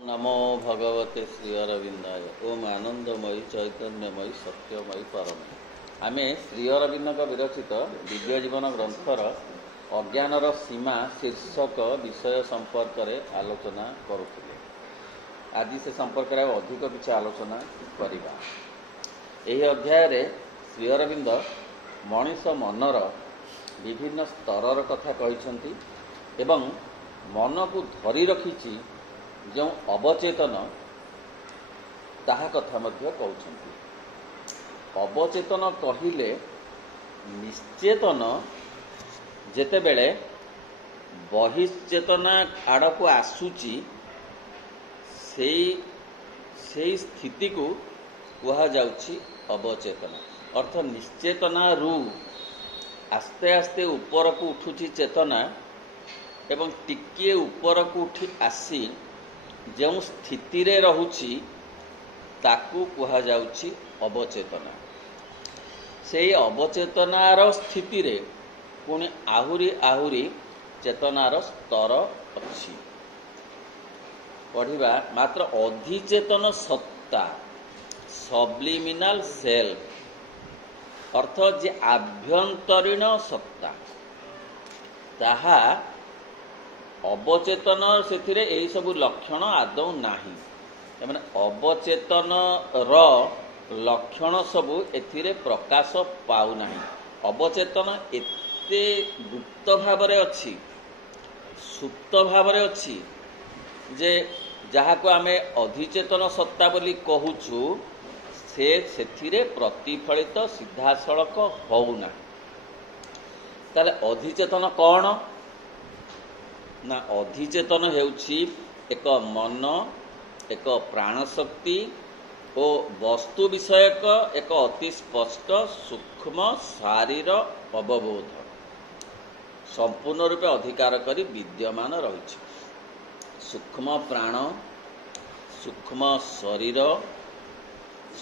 नमो भगवते श्री अरविंदाय। ओम आनंदमयी चैतन्यमयी सत्यमयी परम। आमे श्री अरविंद विरचित दिव्य जीवन ग्रंथर अज्ञानर सीमा शीर्षक विषय संपर्क में आलोचना करुले। आज से संपर्क में अधिक किसी आलोचना करवा। यही अध्याय श्री अरविंद मनीष मनर विभिन्न स्तर कथा कहते एवं मन को धरी रखी जो अवचेतन ताहा कथा मध्य कहउछन्ति। अवचेतन कहिले निश्चेतन जेते बेले बहिश्चेतना आड़क आसुची से स्थिति को कहा जाउछि अवचेतन। अर्थ निश्चेतना रु आस्ते आस्ते ऊपर को उठुची चेतना एवं टिके ऊपर को उठी आसी जो स्थिति रे रहुछि ताकू कहा जाउछि अवचेतना। से अवचेतनार स्थिति रे पुणी आहुरी आहुरी चेतनार स्तर अछि। पढ़िबा मात्र अधिचेतन सत्ता सब्लिमिनाल सेल्फ अर्थ जे आभ्यंतरीण सत्ता ताहा अवचेतन से यही सब लक्षण आदौ नाही। माने अवचेतन र लक्षण सबू एथिरे प्रकाश पाउ नाही। अवचेतन एते गुप्त भावरे अछि, सुप्त भावरे अछि जे जहाको आमे अधिचेतन सत्ता बोली कहूचु से सेथिरे प्रतिफलित सीधासळख होउना। ताले अधिचेतन कौन ना अधिचेतन हेउछि एक मन एक प्राणशक्ति और वस्तु विषयक एक अति स्पष्ट सूक्ष्म शारीर अवबोध संपूर्ण रूपे अधिकार करी विद्यमान रही। सूक्ष्म प्राण सूक्ष्म शरीर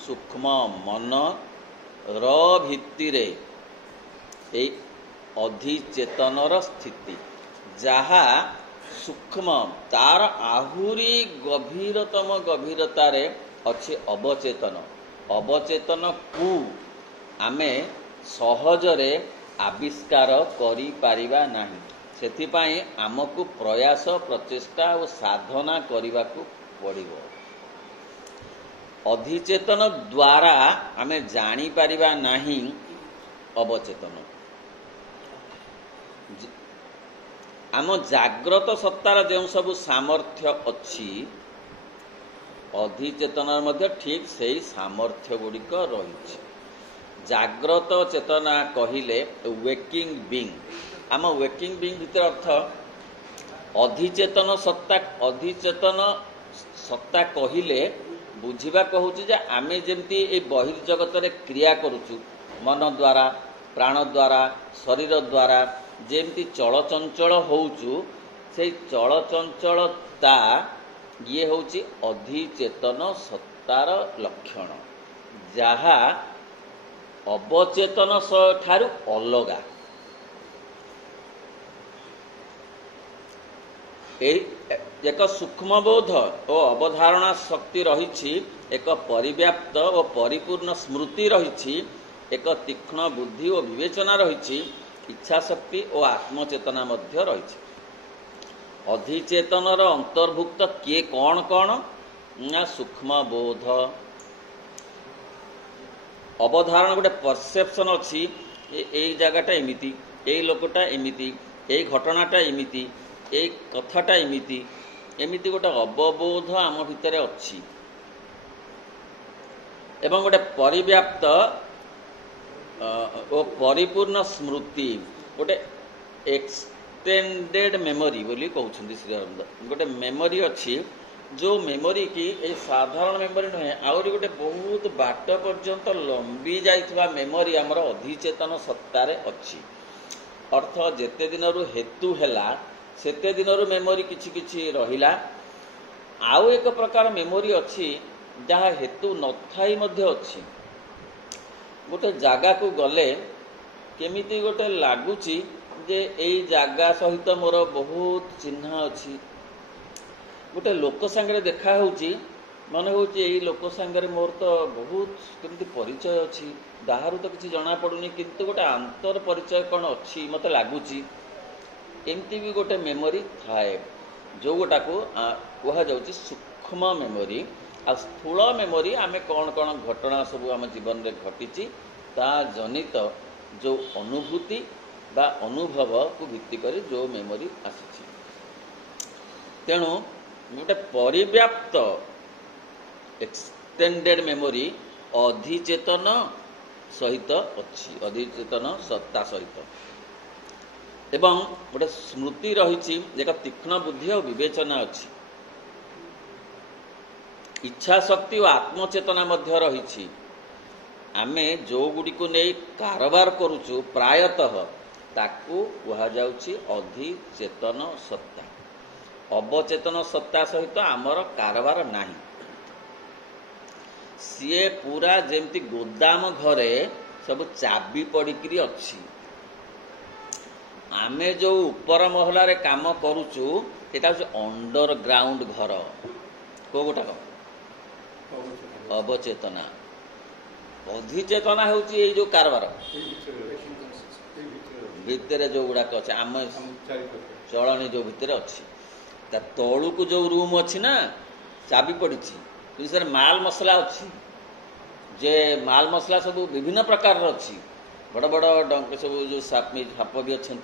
सूक्ष्म मन र भित्तिरे ए अधिचेतनर स्थिति जहा सूक्ष्म तार आहुरी गभीरतम गभीरतारे अच्छे अवचेतन। अवचेतन को आमे सहजरे आविष्कार करि पारिबा नाही। सेथिपाई आमको प्रयास प्रचेष्टा और साधना करिबाकू पड़िबो। अधिचेतन द्वारा आमे जानी पारिबा नाही अवचेतन। आम जाग्रत सत्तार जो सब सामर्थ्य अच्छी अधिचेतन मध्य ठीक से ही सामर्थ्य गुड़िक रही। जाग्रत चेतना कहिले वेकिंग बीइंग। आम वेकिंग बीइंग भितर अर्थ अधिचेतन सत्ता कहिले बुझिबा कहूँ जे आमे जेमती ए बहिर्जगत रे क्रिया करूचु मन द्वारा प्राण द्वारा शरीर द्वारा जेमती चलचंचल होउचु से चलचंचलता ये होउची अधिचेतन सत्तार लक्षण जहा अवचेतन ठारू अलगा। एक सूक्ष्म बोध और अवधारणा शक्ति रही, एक परिव्याप्त और परिपूर्ण स्मृति रही, एक तीक्ष्ण बुद्धि और विवेचना रही, इच्छा शक्ति और आत्मचेतना मध्य रही। अधिचेतनर अंतर्भुक्त किए कौन कौन ना सूक्ष्म बोध अवधारणा गोटे परसेप्शन अच्छी यही जगहटा एमिति यही लोकटा एमिति यही घटनाटा एमिति यही कथाटा एमिति एमिति गोटे अवबोध आम भितर अच्छी एवं गोटे परिव्याप्त ओ परिपूर्ण स्मृति गोटे एक्सटेंडेड मेमोरी बोली कहते श्री अरविंद। गोटे मेमोरी अच्छी जो मेमोरी की ए साधारण मेमोरी नुहे आहरी गोटे बहुत बाट पर्यंत लंबी जाइथवा मेमोरी आमर अधिचेतन सत्तारे अच्छी। अर्थ जेते दिनरु हेतु हैला सेते दिनरु मेमोरी किछि किछि रहिला। आउ एक प्रकार मेमोरी अच्छी जहाँ हेतु नथाई मध्य अच्छी। गोटे जगह को गले केमिति गोटे लगुची जे एई जागा सहित मोर बहुत चिन्ह अच्छी गोटे लोक सांगे देखा होची मन हो लोक सांगे मोर तो बहुत केमती परिचय अच्छी बाहर तो किसी जना पड़ूनी किंतु गोटे आंतर परिचय कौन अच्छी मत लगुच एमती भी गोटे मेमोरी थाए जो गोटा को कह जाऊँ सूक्ष्म मेमोरी आ स्थूल मेमोरी आमे कौन कौन घटना सब आम जीवन में घटी ता जनित जो अनुभूति बा अनुभव को भित्ति कर जो मेमोरी आसी तेणु गोटे परिव्याप्त एक्सटेंडेड मेमोरी अधिचेतन सहित अच्छी अधिचेतन सत्ता सहित एवं गोटे स्मृति रही एक तीक्ष्ण बुद्धि और विवेचना अच्छी इच्छा शक्ति और आत्मचेतना मध्य रही आमे जो गुड़ी को नहीं कारबार करुचु प्रायतः ताकू कह जाउछि अधिचेतन सत्ता अवचेतन सत्ता सहित आमर कारबार नाही सीए पूरा जेमती गोदाम घरे सब चाबी पड़िकी अच्छी आमे जो ऊपर महला रे काम करुचु एटा होछि अंडरग्राउंड घर को गोटा अवचेतना अधिचेतना होची ये जो कारबार भितर जो गुड़ाक अच्छे आम चलनी जो भितर अच्छी ता तलू को जो रूम अच्छी ना चाबी पड़ी सर माल मसला अच्छी जे माल मसला सब विभिन्न प्रकार अच्छी बड़ बड़ डंक सब जो साप भी अच्छा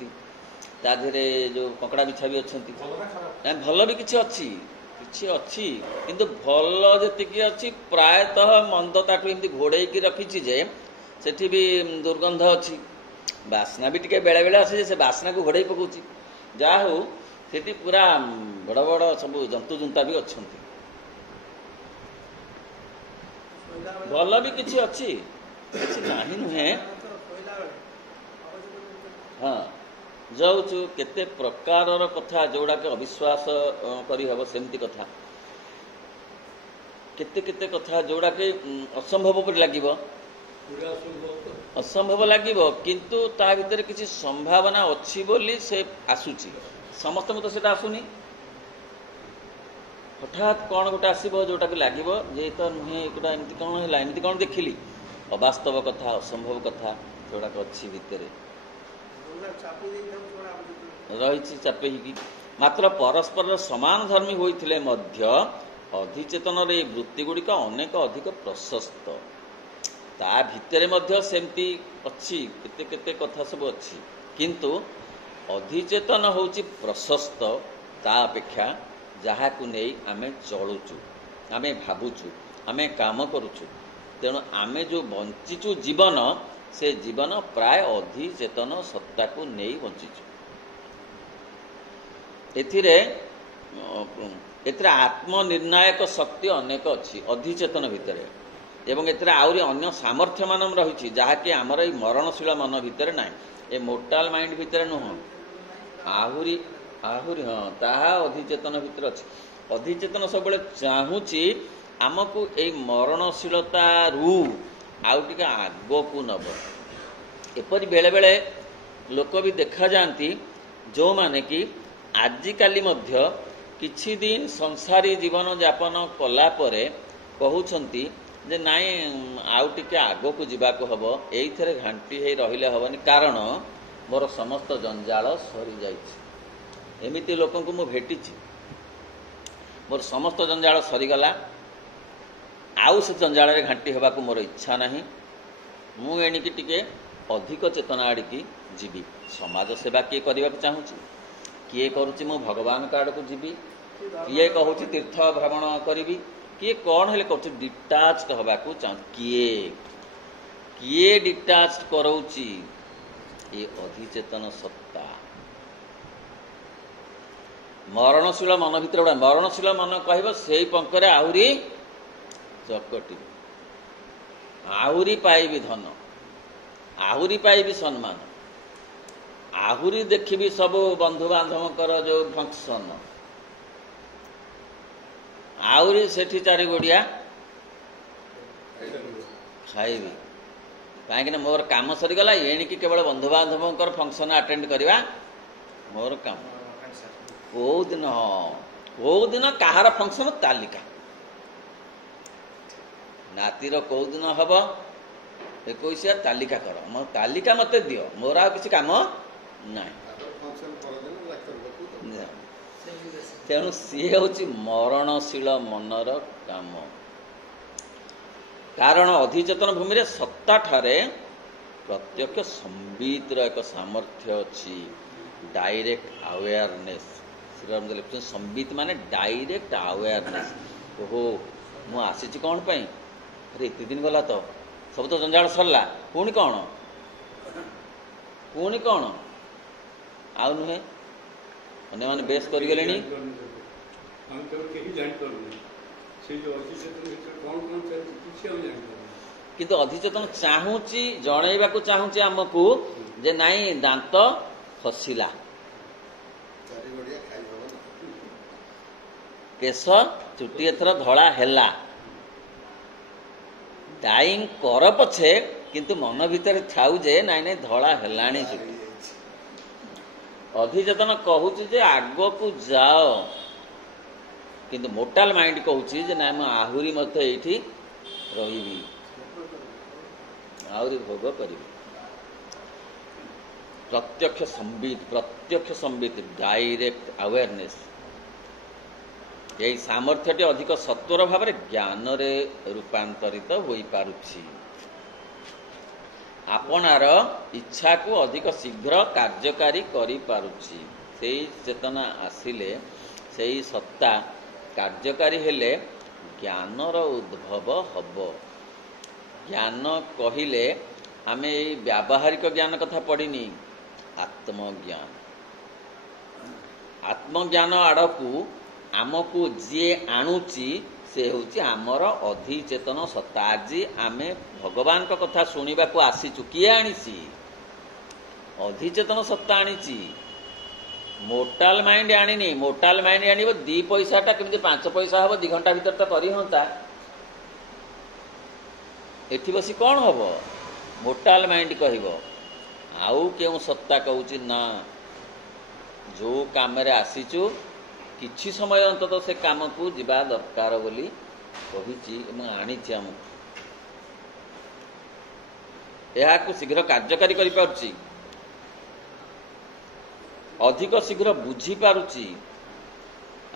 ताधे जो कंकड़ा बिछा भी अच्छा भल भी किसी अच्छी अच्छी किंतु भल जी अच्छी प्रायतः मंदताठू एमती घोड़े रखी जे सेठी भी दुर्गंध अच्छी बास्ना भी टिके बेले बेले आसे से बास्ना को घोड़े पकाउची जा हो सेठी पूरा बड़ बड़ सब जंतु जुंता भी अच्छा भल भी किसी अच्छी नहीं नुहे हाँ जाऊँ केते प्रकार कथा जोड़ा के अविश्वास करहब सेमती कथा केते केते कथा जोड़ा के असंभव पर लागिब असंभव लागिब किंतु ता भीतर किसी संभावना अच्छी बोली से आसुची समस्त तो सेटा आसुनी हठात कौन गोटे आसब जोटा कि लगे जे तो नुहे गोटा एमती कौन है एमती कौन देखिली अवास्तव कथा असंभव कथा जोड़ा अच्छी भितर रही चापे मात्र परस्पर समान धर्मी होइथिले मध्य अधिचेतन रे वृत्ति गुड़िक अनेक अधिक प्रशस्त ता भितर मध्य सेमती अच्छी केते केते कथा सब अच्छी किंतु अधिचेतन होची प्रशस्त ता अपेक्षा जहाँ को नहीं आमे चलुचु आमे भावुचु आमे काम करुचु तेणु आमे जो बंचीचु जीवन से जीवन प्राय अधिचेतन सत्ता को नहीं बंचीचु एथिरे आत्मनिर्णायक शक्ति अनेक अच्छी अधिचेतन भितर एवं एथिरे आउरी अन्य सामर्थ्य मान रही जहाँकि आमर ये मरणशील मन भितर ना ए मोर्टाल माइंड भितर नुह आहुरी आहुरी हाँ ताहा अधिचेतन भितर अच्छी अधिचेतन सब चाहूँची आमको ये मरणशीलता रू आउ टिके आग को नब एपरी बेले बेले लोक भी देखा जाती जो माने कि आजिकाली मध्य किछि दिन संसारी जीवन यापन कला परे कहउछंती जे नाई आउ टिके आग को जीवाको हबो एइथरे घांटी हे रहिले हबनी कारण मोर समस्त जंजाल सरी जाइछि एमिति लोकंकु मु भेटिछि मोर समस्त जंजाल सरीगला आउ से जंजाल रे घांटी हेबाको मोर इच्छा नाही मु एणिकी टिके अधिक चेतना आड़की जीवी समाज सेवा किए करने चाहूँगी किए करुच्ची मु भगवान का आड़ को जीवी किए कहूँ तीर्थ भ्रमण करी किए कौन हेले कर डिटाच्ड हवा को चाहूँ किए किए डिटाच्ड करौची ये अधिचेतन सत्ता मरणशील मन भितर गोटे मरणशील मन कह से पंकरे आहुरी चकटी आहुरी पाइबी धन आहुरी पाइबी सम्मान आहुरी देखी सब बंधु बांधव जो फंक्शन आहुरी सेठी चारि गोड़िया खाइबी कहीं मोर काम सरीगला एणिकी केवल बंधु बांधव फंक्शन अटेंड करवा मोर काम कौ दिन हाँ କୋଉ ଦିନ କାହାର ଫଙ୍କସନ ତାଲିକା, ନାତିର କୋଉ ଦିନ ହବ 21 ତାଲିକା କର, ମୋ ତାଲିକା ମତେ ଦିଅ, ମୋର ଆଉ କିଛି କାମ ନାହିଁ। ତେଣୁ ସିଏ ହଉଛି ମରଣଶୀଳ ମନର କାମ। କାରଣ ଅଧିଚେତନ ଭୂମିରେ ସତ୍ତା ଠାରେ ପ୍ରତ୍ୟକ୍ଷ ସମ୍ବିତର ଏକ ସାମର୍ଥ୍ୟ ଅଛି, ଡାଇରେକ୍ଟ ଆୱେୟାରନେସ୍। ଶ୍ରୀରାମ ଲେଖୁଛନ୍ତି ସମ୍ବିତ ମାନେ ଡାଇରେକ୍ଟ ଆୱେୟାରନେସ୍। ଓହୋ ମୁଁ ଆସିଛି କ'ଣ ପାଇଁ, ଆରେ ଏତେ ଦିନ ଗଲା ତ, ସବୁ ତ ଜଞ୍ଜାଳ ସରିଲା, ପୁଣି କ'ଣ ଆଉ ନୁହେଁ, ଅନ୍ୟମାନେ ବେଶ କରିଗଲେଣି। କିନ୍ତୁ ଅଧିଚେତନ ଚାହୁଁଛି, ଜଣେଇବାକୁ ଚାହୁଁଛି ଆମକୁ ଯେ ନାଇଁ ଦାନ୍ତ ଖସିଲା, କେଶ ଚୁଟି ଏଥର ଧଳା ହେଲା, ଡାଇଂ କର ପଛେ କିନ୍ତୁ ମନ ଭିତରେ ଥାଉ ଯେ ନାଇଁ ନାଇଁ ଧଳା ହେଲାଣି ଚୁଟି। ଅଧିଚେତନ କହୁଛି ଯେ ଆଗକୁ ଯାଅ, କିନ୍ତୁ ମୋଟାଲ ମାଇଣ୍ଡ କହୁଛି ଯେ ନାଇଁ ମୁଁ ଆହୁରି ମଧ୍ୟ ଏଇଠି ରହିବି, ଆହୁରି ଭୋଗ କରିବି। ପ୍ରତ୍ୟକ୍ଷ ସମ୍ବିତ ଡାଇରେକ୍ଟ ଆୱେୟାରନେସ୍, ଏହି ସାମର୍ଥ୍ୟଟି ଅଧିକ ସତ୍ୱର ଭାବରେ ଜ୍ଞାନରେ ରୂପାନ୍ତରିତ ହୋଇପାରୁଛି। ଆପଣାର ଇଚ୍ଛାକୁ ଅଧିକ ଶୀଘ୍ର କାର୍ଯ୍ୟକାରୀ କରିପାରୁଛି। ସେଇ ଚେତନା ଆସିଲେ, ସେଇ ସତ୍ତା କାର୍ଯ୍ୟକାରୀ ହେଲେ ଜ୍ଞାନର ଉଦ୍ଭବ ହବ। ଜ୍ଞାନ କହିଲେ ଆମେ ଏଇ ବ୍ୟାବହାରିକ ଜ୍ଞାନ କଥା ପଡ଼ିନି, ଆତ୍ମଜ୍ଞାନ ଆଡ଼କୁ ଆମକୁ ଯିଏ ଆଣୁଛି ସେ ହେଉଛି ଆମର ଅଧିଚେତନ ସତ୍ତା। ଆଜି ଆମେ ଭଗବାନଙ୍କ କଥା ଶୁଣିବାକୁ ଆସିଛୁ, କିଏ ଆଣିଛି? ଅଧିଚେତନ ସତ୍ତା ଆଣିଛି, ମୋଟାଲ ମାଇଣ୍ଡ ଆଣିନି। ମୋଟାଲ ମାଇଣ୍ଡ ଆଣିବ 2 ପଇସାଟା କେମିତି 5 ପଇସା ହବ, 2 ଘଣ୍ଟା ଭିତରେ ତ କରି ହୁଅନ୍ତା, ଏଠି ବସି କ'ଣ ହବ? ମୋଟାଲ ମାଇଣ୍ଡ କହିବ। ଆଉ କେଉଁ ସତ୍ତା କହୁଛି ନା, ଯୋଉ କାମରେ ଆସିଛୁ କିଛି ସମୟ ଅନ୍ତତଃ ସେ କାମକୁ ଯିବା ଦରକାର ବୋଲି କହିଛି ଏବଂ ଆଣିଛି ଆମକୁ, ଏହାକୁ ଶୀଘ୍ର କାର୍ଯ୍ୟକାରୀ କରିପାରୁଛି, ଅଧିକ ଶୀଘ୍ର ବୁଝିପାରୁଛି,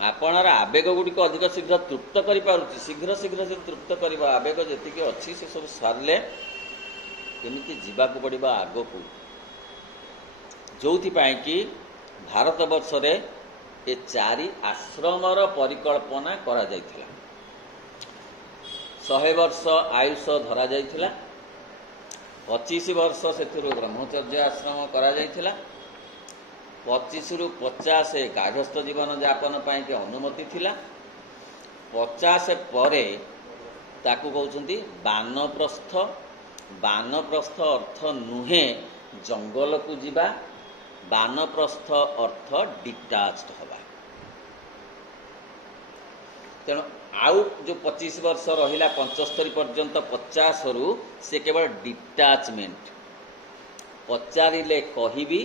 ଆପଣାର ଆବେଗ ଗୁଡ଼ିକ ଅଧିକ ଶୀଘ୍ର ତୃପ୍ତ କରିପାରୁଛି। ଶୀଘ୍ର ସେ ତୃପ୍ତ କରିବା, ଆବେଗ ଯେତିକି ଅଛି ସେ ସବୁ ସାରିଲେ କେମିତି ଯିବାକୁ ପଡ଼ିବ ଆଗକୁ। ଯୋଉଥିପାଇଁ କି ଭାରତବର୍ଷରେ ଏ 4 ଆଶ୍ରମର ପରିକଳ୍ପନା କରାଯାଇଥିଲା। 100 ବର୍ଷ ଆୟୁଷ ଧରାଯାଇଥିଲା, 25 ବର୍ଷ ସେଥିରୁ ବ୍ରହ୍ମଚର୍ଯ୍ୟ ଆଶ୍ରମ କରାଯାଇଥିଲା, 25ରୁ 50 ଗାର୍ହସ୍ଥ ଜୀବନ ଯାପନ ପାଇଁକି ଅନୁମତି ଥିଲା, 50 ପରେ ତାକୁ କହୁଛନ୍ତି ବାନପ୍ରସ୍ଥ। ବାନପ୍ରସ୍ଥ ଅର୍ଥ ନୁହେଁ ଜଙ୍ଗଲକୁ ଯିବା, ବାନପ୍ରସ୍ଥ ଅର୍ଥ ଡିଟାଚ୍ଡ ହେବା। ତେଣୁ ଆଉ ଯେଉଁ 25 ବର୍ଷ ରହିଲା 75 ପର୍ଯ୍ୟନ୍ତ, 50ରୁ ସେ କେବଳ ଡିଟାଚମେଣ୍ଟ। ପଚାରିଲେ କହିବି,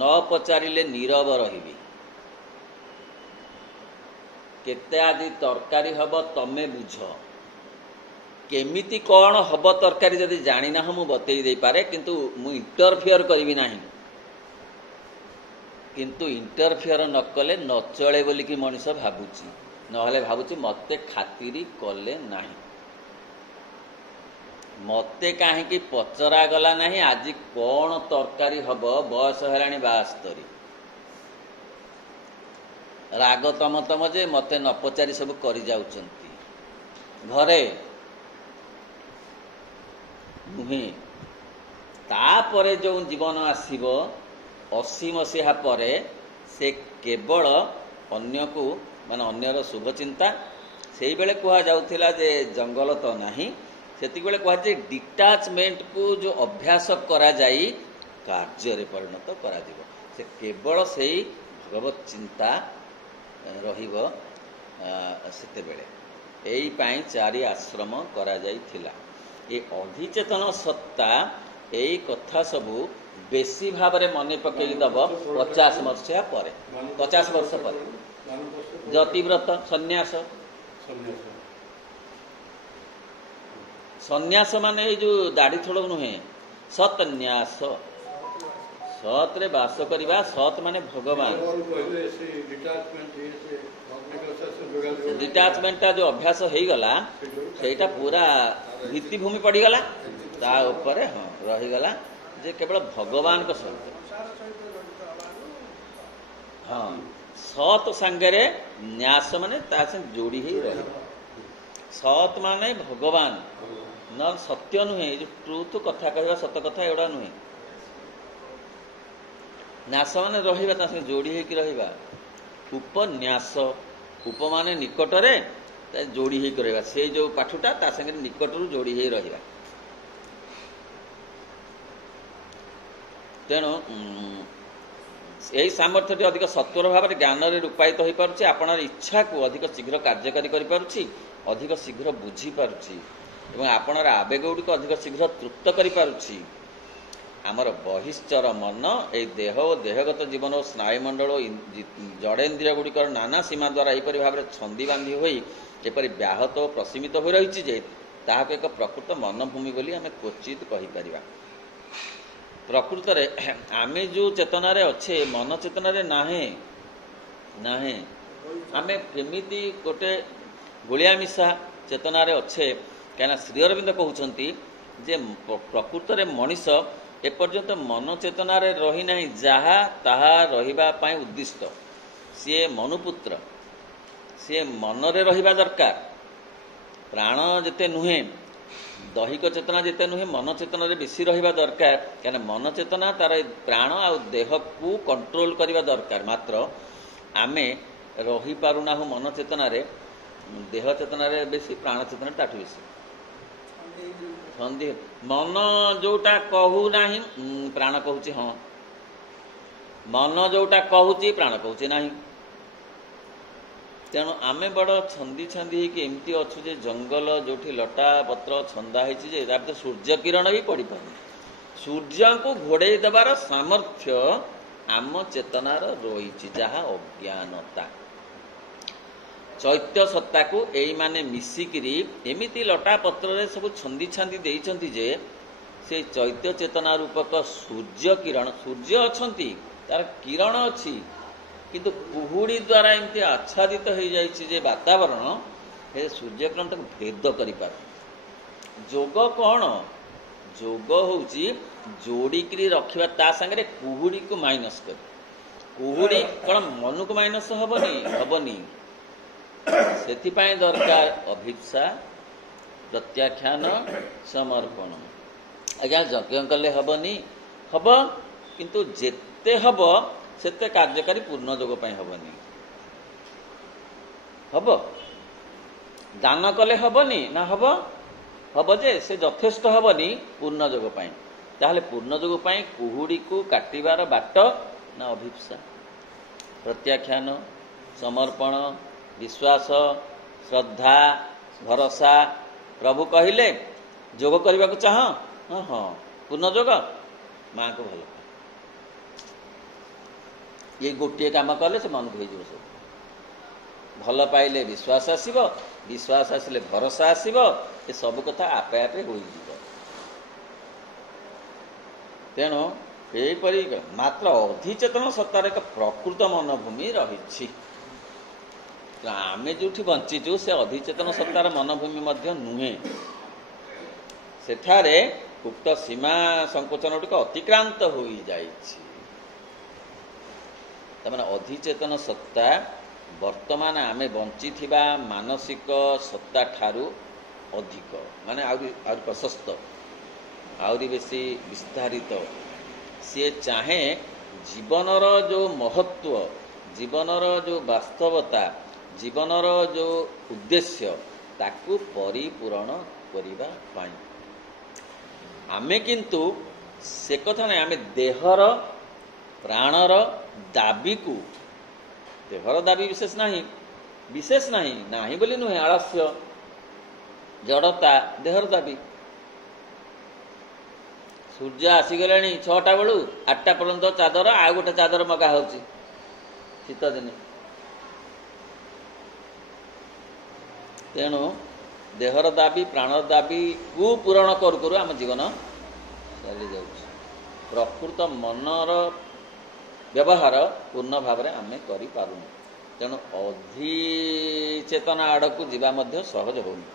ନ ପଚାରିଲେ ନୀରବ ରହିବି। କେତେ ଆଜି ତରକାରୀ ହବ ତମେ ବୁଝ, କେମିତି କ'ଣ ହବ ତରକାରୀ ଯଦି ଜାଣିନାହ ମୁଁ ବତେଇ ଦେଇପାରେ, କିନ୍ତୁ ମୁଁ ଇଣ୍ଟରଫିୟର କରିବି ନାହିଁ। କିନ୍ତୁ ଇଣ୍ଟରଫିୟର ନ କଲେ ନ ଚଳେ ବୋଲିକି ମଣିଷ ଭାବୁଛି, ନହେଲେ ଭାବୁଛି ମୋତେ ଖାତିରି କଲେ ନାହିଁ, ମୋତେ କାହିଁକି ପଚରାଗଲା ନାହିଁ, ଆଜି କ'ଣ ତରକାରୀ ହବ, ବୟସ ହେଲାଣି 72, ରାଗ ତମ ଯେ ମୋତେ ନ ପଚାରି ସବୁ କରିଯାଉଛନ୍ତି। ଘରେ ନୁହେଁ। ତାପରେ ଯେଉଁ ଜୀବନ ଆସିବ 80 ମସିହା ପରେ, ସେ କେବଳ ଅନ୍ୟକୁ ମାନେ ଅନ୍ୟର ଶୁଭଚିନ୍ତା। ସେଇବେଳେ କୁହାଯାଉଥିଲା ଯେ ଜଙ୍ଗଲ ତ ନାହିଁ, ସେତିକିବେଳେ କୁହାଯାଏ ଡିଟାଚମେଣ୍ଟକୁ ଯେଉଁ ଅଭ୍ୟାସ କରାଯାଇ କାର୍ଯ୍ୟରେ ପରିଣତ କରାଯିବ। ସେ କେବଳ ସେଇ ଭଗବତ ଚିନ୍ତା ରହିବ ସେତେବେଳେ। ଏଇ ପାଇଁ 4 ଆଶ୍ରମ କରାଯାଇଥିଲା। ଏ ଅଧିଚେତନ ସତ୍ତା ଏଇ କଥା ସବୁ ବେଶୀ ଭାବରେ ମନେ ପକେଇ ଦେବ 50 ବର୍ଷ ପରେ। ଯତିବ୍ରତ ସନ୍ନ୍ୟାସ। ସନ୍ନ୍ୟାସ ମାନେ ଏଇ ଯୋଉ ଦାଢି ଥୋଡ଼ ନୁହେଁ, ସତ୍ନ୍ୟାସ। ସତ୍ରେ ବାସ କରିବା। ସତ୍ ମାନେ ଭଗବାନ। ଡିଟାଚମେଣ୍ଟଟା ଯୋଉ ଅଭ୍ୟାସ ହେଇଗଲା ସେଇଟା ପୁରା ଭିତ୍ତିଭୂମି ପଡ଼ିଗଲା, ତା ଉପରେ ହଁ ରହିଗଲା ଯେ କେବଳ ଭଗବାନଙ୍କ ସହିତ। ହଁ, ସତ୍ ସାଙ୍ଗରେ ନ୍ୟାସ ମାନେ ତା ସାଙ୍ଗେ ଯୋଡ଼ି ହେଇ ରହିବ। ସତ୍ ମାନେ ଭଗବାନ, ନ ସତ୍ୟ ନୁହେଁ। ଏ ଯୋଉ ଟ୍ରୁଥ କଥା କହିବା, ସତ କଥା ଏଗୁଡ଼ା ନୁହେଁ। ନ୍ୟାସ ମାନେ ରହିବା, ତା ସାଙ୍ଗେ ଯୋଡ଼ି ହେଇକି ରହିବା। ଉପନ୍ୟାସ, ଉପ ମାନେ ନିକଟରେ, ତା ଯୋଡ଼ି ହେଇକି ରହିବା। ସେଇ ଯୋଉ ପାଠଟା ତା ସାଙ୍ଗରେ ନିକଟରୁ ଯୋଡ଼ି ହେଇ ରହିବା। ତେଣୁ ଏହି ସାମର୍ଥ୍ୟଟି ଅଧିକ ସତ୍ୱର ଭାବରେ ଜ୍ଞାନରେ ରୂପାୟିତ ହୋଇପାରୁଛି। ଆପଣର ଇଚ୍ଛାକୁ ଅଧିକ ଶୀଘ୍ର କାର୍ଯ୍ୟକାରୀ କରିପାରୁଛି, ଅଧିକ ଶୀଘ୍ର ବୁଝିପାରୁଛି ଏବଂ ଆପଣର ଆବେଗଗୁଡ଼ିକୁ ଅଧିକ ଶୀଘ୍ର ତୃପ୍ତ କରିପାରୁଛି। ଆମର ବହିଶ୍ଚର ମନ ଏହି ଦେହ ଓ ଦେହଗତ ଜୀବନ ଓ ସ୍ନାୟୁମଣ୍ଡଳ ଓ ଜଡ଼େନ୍ଦ୍ରିୟ ଗୁଡ଼ିକର ନାନା ସୀମା ଦ୍ୱାରା ଏହିପରି ଭାବରେ ଛନ୍ଦି ବାନ୍ଧି ହୋଇ ଏପରି ବ୍ୟାହତ ଓ ପ୍ରସୀମିତ ହୋଇ ରହିଛି ଯେ ତାହାକୁ ଏକ ପ୍ରକୃତ ମନଭୂମି ବୋଲି ଆମେ କ୍ୱଚିତ କହିପାରିବା। ପ୍ରକୃତରେ ଆମେ ଯେଉଁ ଚେତନାରେ ଅଛେ, ମନ ଚେତନାରେ ନାହିଁ। ଆମେ କେମିତି ଗୋଟେ ଗୋଳିଆ ମିଶା ଚେତନାରେ ଅଛେ? କାହିଁକିନା ଶ୍ରୀ ଅରବିନ୍ଦ କହୁଛନ୍ତି ଯେ ପ୍ରକୃତରେ ମଣିଷ ଏପର୍ଯ୍ୟନ୍ତ ମନ ଚେତନାରେ ରହିନାହିଁ, ଯାହା ତାହା ରହିବା ପାଇଁ ଉଦ୍ଦିଷ୍ଟ। ସିଏ ମନୁପୁତ୍ର, ସିଏ ମନରେ ରହିବା ଦରକାର। ପ୍ରାଣ ଯେତେ ନୁହେଁ, ଦୈହିକ ଚେତନା ଯେତେ ନୁହେଁ, ମନ ଚେତନାରେ ବେଶୀ ରହିବା ଦରକାର। କାହିଁକିନା ମନ ଚେତନା ତାର ପ୍ରାଣ ଆଉ ଦେହକୁ କଣ୍ଟ୍ରୋଲ କରିବା ଦରକାର। ମାତ୍ର ଆମେ ରହିପାରୁନାହୁଁ ମନ ଚେତନାରେ, ଦେହ ଚେତନାରେ ବେଶୀ, ପ୍ରାଣ ଚେତନାରେ ତାଠୁ ବେଶୀ ସନ୍ଦେହ। ମନ ଯୋଉଟା କହୁନାହିଁ, ପ୍ରାଣ କହୁଛି ହଁ। ମନ ଯୋଉଟା କହୁଛି, ପ୍ରାଣ କହୁଛି ନାହିଁ। ତେଣୁ ଆମେ ବଡ଼ ଛନ୍ଦି ଛନ୍ଦି ହେଇକି ଏମିତି ଅଛୁ ଯେ ଜଙ୍ଗଲ ଯୋଉଠି ଲଟା ପତ୍ର ଛନ୍ଦା ହେଇଛି ଯେ ତା ଭିତରେ ସୂର୍ଯ୍ୟ କିରଣ ବି ପଡ଼ିପାରୁନି। ସୂର୍ଯ୍ୟଙ୍କୁ ଘୋଡ଼େଇ ଦେବାର ସାମର୍ଥ୍ୟ ଆମ ଚେତନାର ରହିଛି, ଯାହା ଅଜ୍ଞାନତା। ଚୈତ୍ୟ ସତ୍ତାକୁ ଏଇମାନେ ମିଶିକିରି ଏମିତି ଲଟା ପତ୍ରରେ ସବୁ ଛନ୍ଦି ଛାନ୍ଦି ଦେଇଛନ୍ତି ଯେ ସେଇ ଚୈତ୍ୟ ଚେତନା ରୂପକ ସୂର୍ଯ୍ୟ କିରଣ, ସୂର୍ଯ୍ୟ ଅଛନ୍ତି, ତାର କିରଣ ଅଛି, କିନ୍ତୁ କୁହୁଡ଼ି ଦ୍ୱାରା ଏମିତି ଆଚ୍ଛାଦିତ ହେଇଯାଇଛି ଯେ ବାତାବରଣ, ସେ ସୂର୍ଯ୍ୟକିରଣ ତାକୁ ଭେଦ କରିପାରୁନି। ଯୋଗ କ'ଣ? ଯୋଗ ହେଉଛି ଯୋଡ଼ିକିରି ରଖିବା ତା ସାଙ୍ଗରେ କୁହୁଡ଼ିକୁ ମାଇନସ୍ କରି। କୁହୁଡ଼ି କ'ଣ ମନକୁ ମାଇନସ୍ ହବନି। ସେଥିପାଇଁ ଦରକାର ଅଭିପ୍ସା, ପ୍ରତ୍ୟାଖ୍ୟାନ, ସମର୍ପଣ। ଆଜ୍ଞା ଯଜ୍ଞ କଲେ ହବନି? ହବ, କିନ୍ତୁ ଯେତେ ହବ ସେତେ କାର୍ଯ୍ୟକାରୀ ପୂର୍ଣ୍ଣ ଯୋଗ ପାଇଁ ହବନି। ହବ। ଦାନ କଲେ ହବନି ନା? ହବ ଯେ ସେ ଯଥେଷ୍ଟ ହବନି ପୂର୍ଣ୍ଣ ଯୋଗ ପାଇଁ। ତାହେଲେ ପୂର୍ଣ୍ଣ ଯୋଗ ପାଇଁ କୁହୁଡ଼ିକୁ କାଟିବାର ବାଟ ନା ଅଭିପ୍ସା, ପ୍ରତ୍ୟାଖ୍ୟାନ, ସମର୍ପଣ, ବିଶ୍ୱାସ, ଶ୍ରଦ୍ଧା, ଭରସା। ପ୍ରଭୁ କହିଲେ ଯୋଗ କରିବାକୁ ଚାହଁ? ହଁ, ପୂର୍ଣ୍ଣ ଯୋଗ, ମାଆଙ୍କୁ ଭଲ ପାଏ। ଏଇ ଗୋଟିଏ କାମ କଲେ ସେ ମନକୁ ହେଇଯିବ ସବୁ। ଭଲ ପାଇଲେ ବିଶ୍ୱାସ ଆସିବ, ବିଶ୍ୱାସ ଆସିଲେ ଭରସା ଆସିବ, ଏସବୁ କଥା ଆପେ ଆପେ ହୋଇଯିବ। ତେଣୁ ଏହିପରି ମାତ୍ର ଅଧିଚେତନ ସତ୍ତାର ଏକ ପ୍ରକୃତ ମନଭୂମି ରହିଛି। ଆମେ ଯେଉଁଠି ବଞ୍ଚିଛୁ ସେ ଅଧିଚେତନ ସତ୍ତାର ମନଭୂମି ମଧ୍ୟ ନୁହେଁ। ସେଠାରେ ଉକ୍ତ ସୀମା ସଙ୍କୋଚନଗୁଡ଼ିକ ଅତିକ୍ରାନ୍ତ ହୋଇଯାଇଛି। ତାମାନେ ଅଧିଚେତନ ସତ୍ତା ବର୍ତ୍ତମାନ ଆମେ ବଞ୍ଚିଥିବା ମାନସିକ ସତ୍ତା ଠାରୁ ଅଧିକ, ମାନେ ଆହୁରି ପ୍ରଶସ୍ତ, ଆହୁରି ବେଶୀ ବିସ୍ତାରିତ। ସିଏ ଚାହେଁ ଜୀବନର ଯେଉଁ ମହତ୍ଵ, ଜୀବନର ଯେଉଁ ବାସ୍ତବତା, ଜୀବନର ଯେଉଁ ଉଦ୍ଦେଶ୍ୟ, ତାକୁ ପରିପୂରଣ କରିବା ପାଇଁ। ଆମେ କିନ୍ତୁ ସେ କଥା ନାହିଁ, ଆମେ ଦେହର ପ୍ରାଣର ଦାବିକୁ, ଦେହର ଦାବି ବିଶେଷ ନାହିଁ ବୋଲି ନୁହେଁ, ଆଳସ୍ୟ, ଜଡ଼ତା ଦେହର ଦାବି। ସୂର୍ଯ୍ୟ ଆସିଗଲେଣି 6ଟା ବେଳୁ, 8ଟା ପର୍ଯ୍ୟନ୍ତ ଚାଦର, ଆଉ ଗୋଟେ ଚାଦର ମଗା ହେଉଛି ଶୀତ ଦିନେ। तेणु देहर दाबी प्राणर दाबी को पूरण करू करू आम जीवन चली जाଉଛି। प्रकृत मनर व्यवहार पूर्ण भाव में आम करूँ। तेणु अधिचेतना आड़ को जीवा मध्य सहज होनी।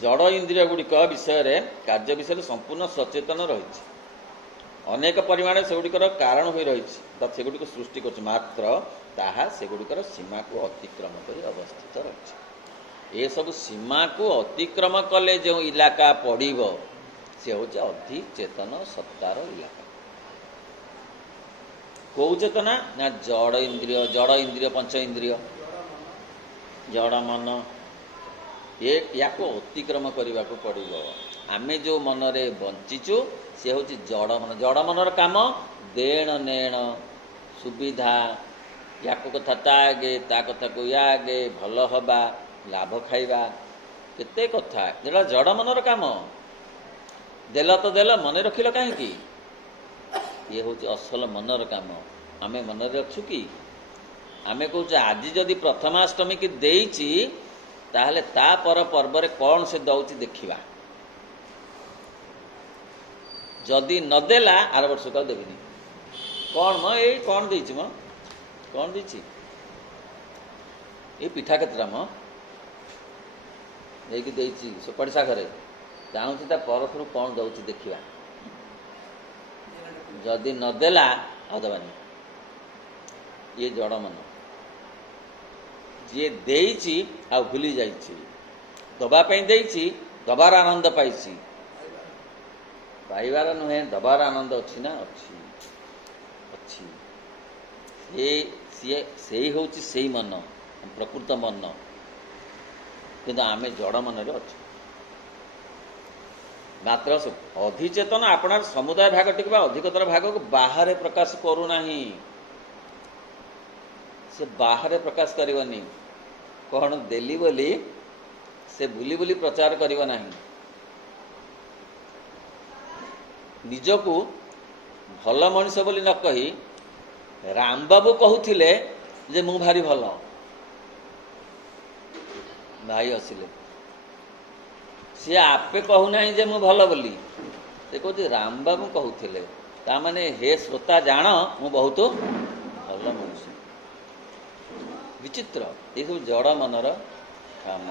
जड़ इंद्रिय गुड़िक विषय कार्य विषय संपूर्ण सचेतन रही अनेक परिमाण से गुड़िकर कारण हो रही सेगुड़ी सृष्टि कर मात्र ताहा सेगुड़िकर सीमा को अतिक्रम कर अवस्थित रही। ये सब सीमा को अतिक्रम कले जो इलाका पड़ब से हूँ अधिचेतन सत्तार इलाका। कौ चेतना ना जड़ इंद्रिय पंच इंद्रिय जड़ मन ये या अतिक्रम करने को पड़ो। आम जो मनरे बंचीचु सी हूँ जड़ मनर काम देण नेण सुविधा या कथा ता आगे ता कथा को या आगे भल हवा लाभ खाइबा केते कथा जेटा जड़ मनर काम देल तो देल मन रखिल कहीं ये हूँ असल मनर काम। आमे मनरे अच्छु कि आमे कहूँ आज जदि प्रथमाष्टमी की देइची ताहले ता पर पर्व कौन से दौची देखा जदि नदेला आर वर्ष को देविनी कौन म ये कौन देइची म कौन देइची ये पिठा केतरा म देकी देइची सुपाड़ी सागरे जानुची ता परथुरु कौन दौची देखा जदि नदेला आ दबानी ये जड़ मन जी देइची आ भूली जाइछि दबा पे देइछि दबार आनंद पाइछि पाइबार नुहे दबार आनंद अच्छी ना अच्छी अच्छी से होची से मन प्रकृत मन किंतु आमे जड़ मन रे अच्छे मात्र अधिचेतन आपणार समुदाय भाग टिक अधिकतर भाग को बाहर प्रकाश करू नाही से बाहर प्रकाश करनी कौन देली बोली से बुली बुली प्रचार करिवो नाही निजको भल मनीष बोली न कही रामबाबू कहूथिले जे मु भारी भल भाई आसिले सी आपे कहू ना जे मु भल बोली से कहते रामबाबू कहूथिले ता माने हे श्रोता जान मु बहुत भल मनीष। विचित्र ये सब जड़ मनर काम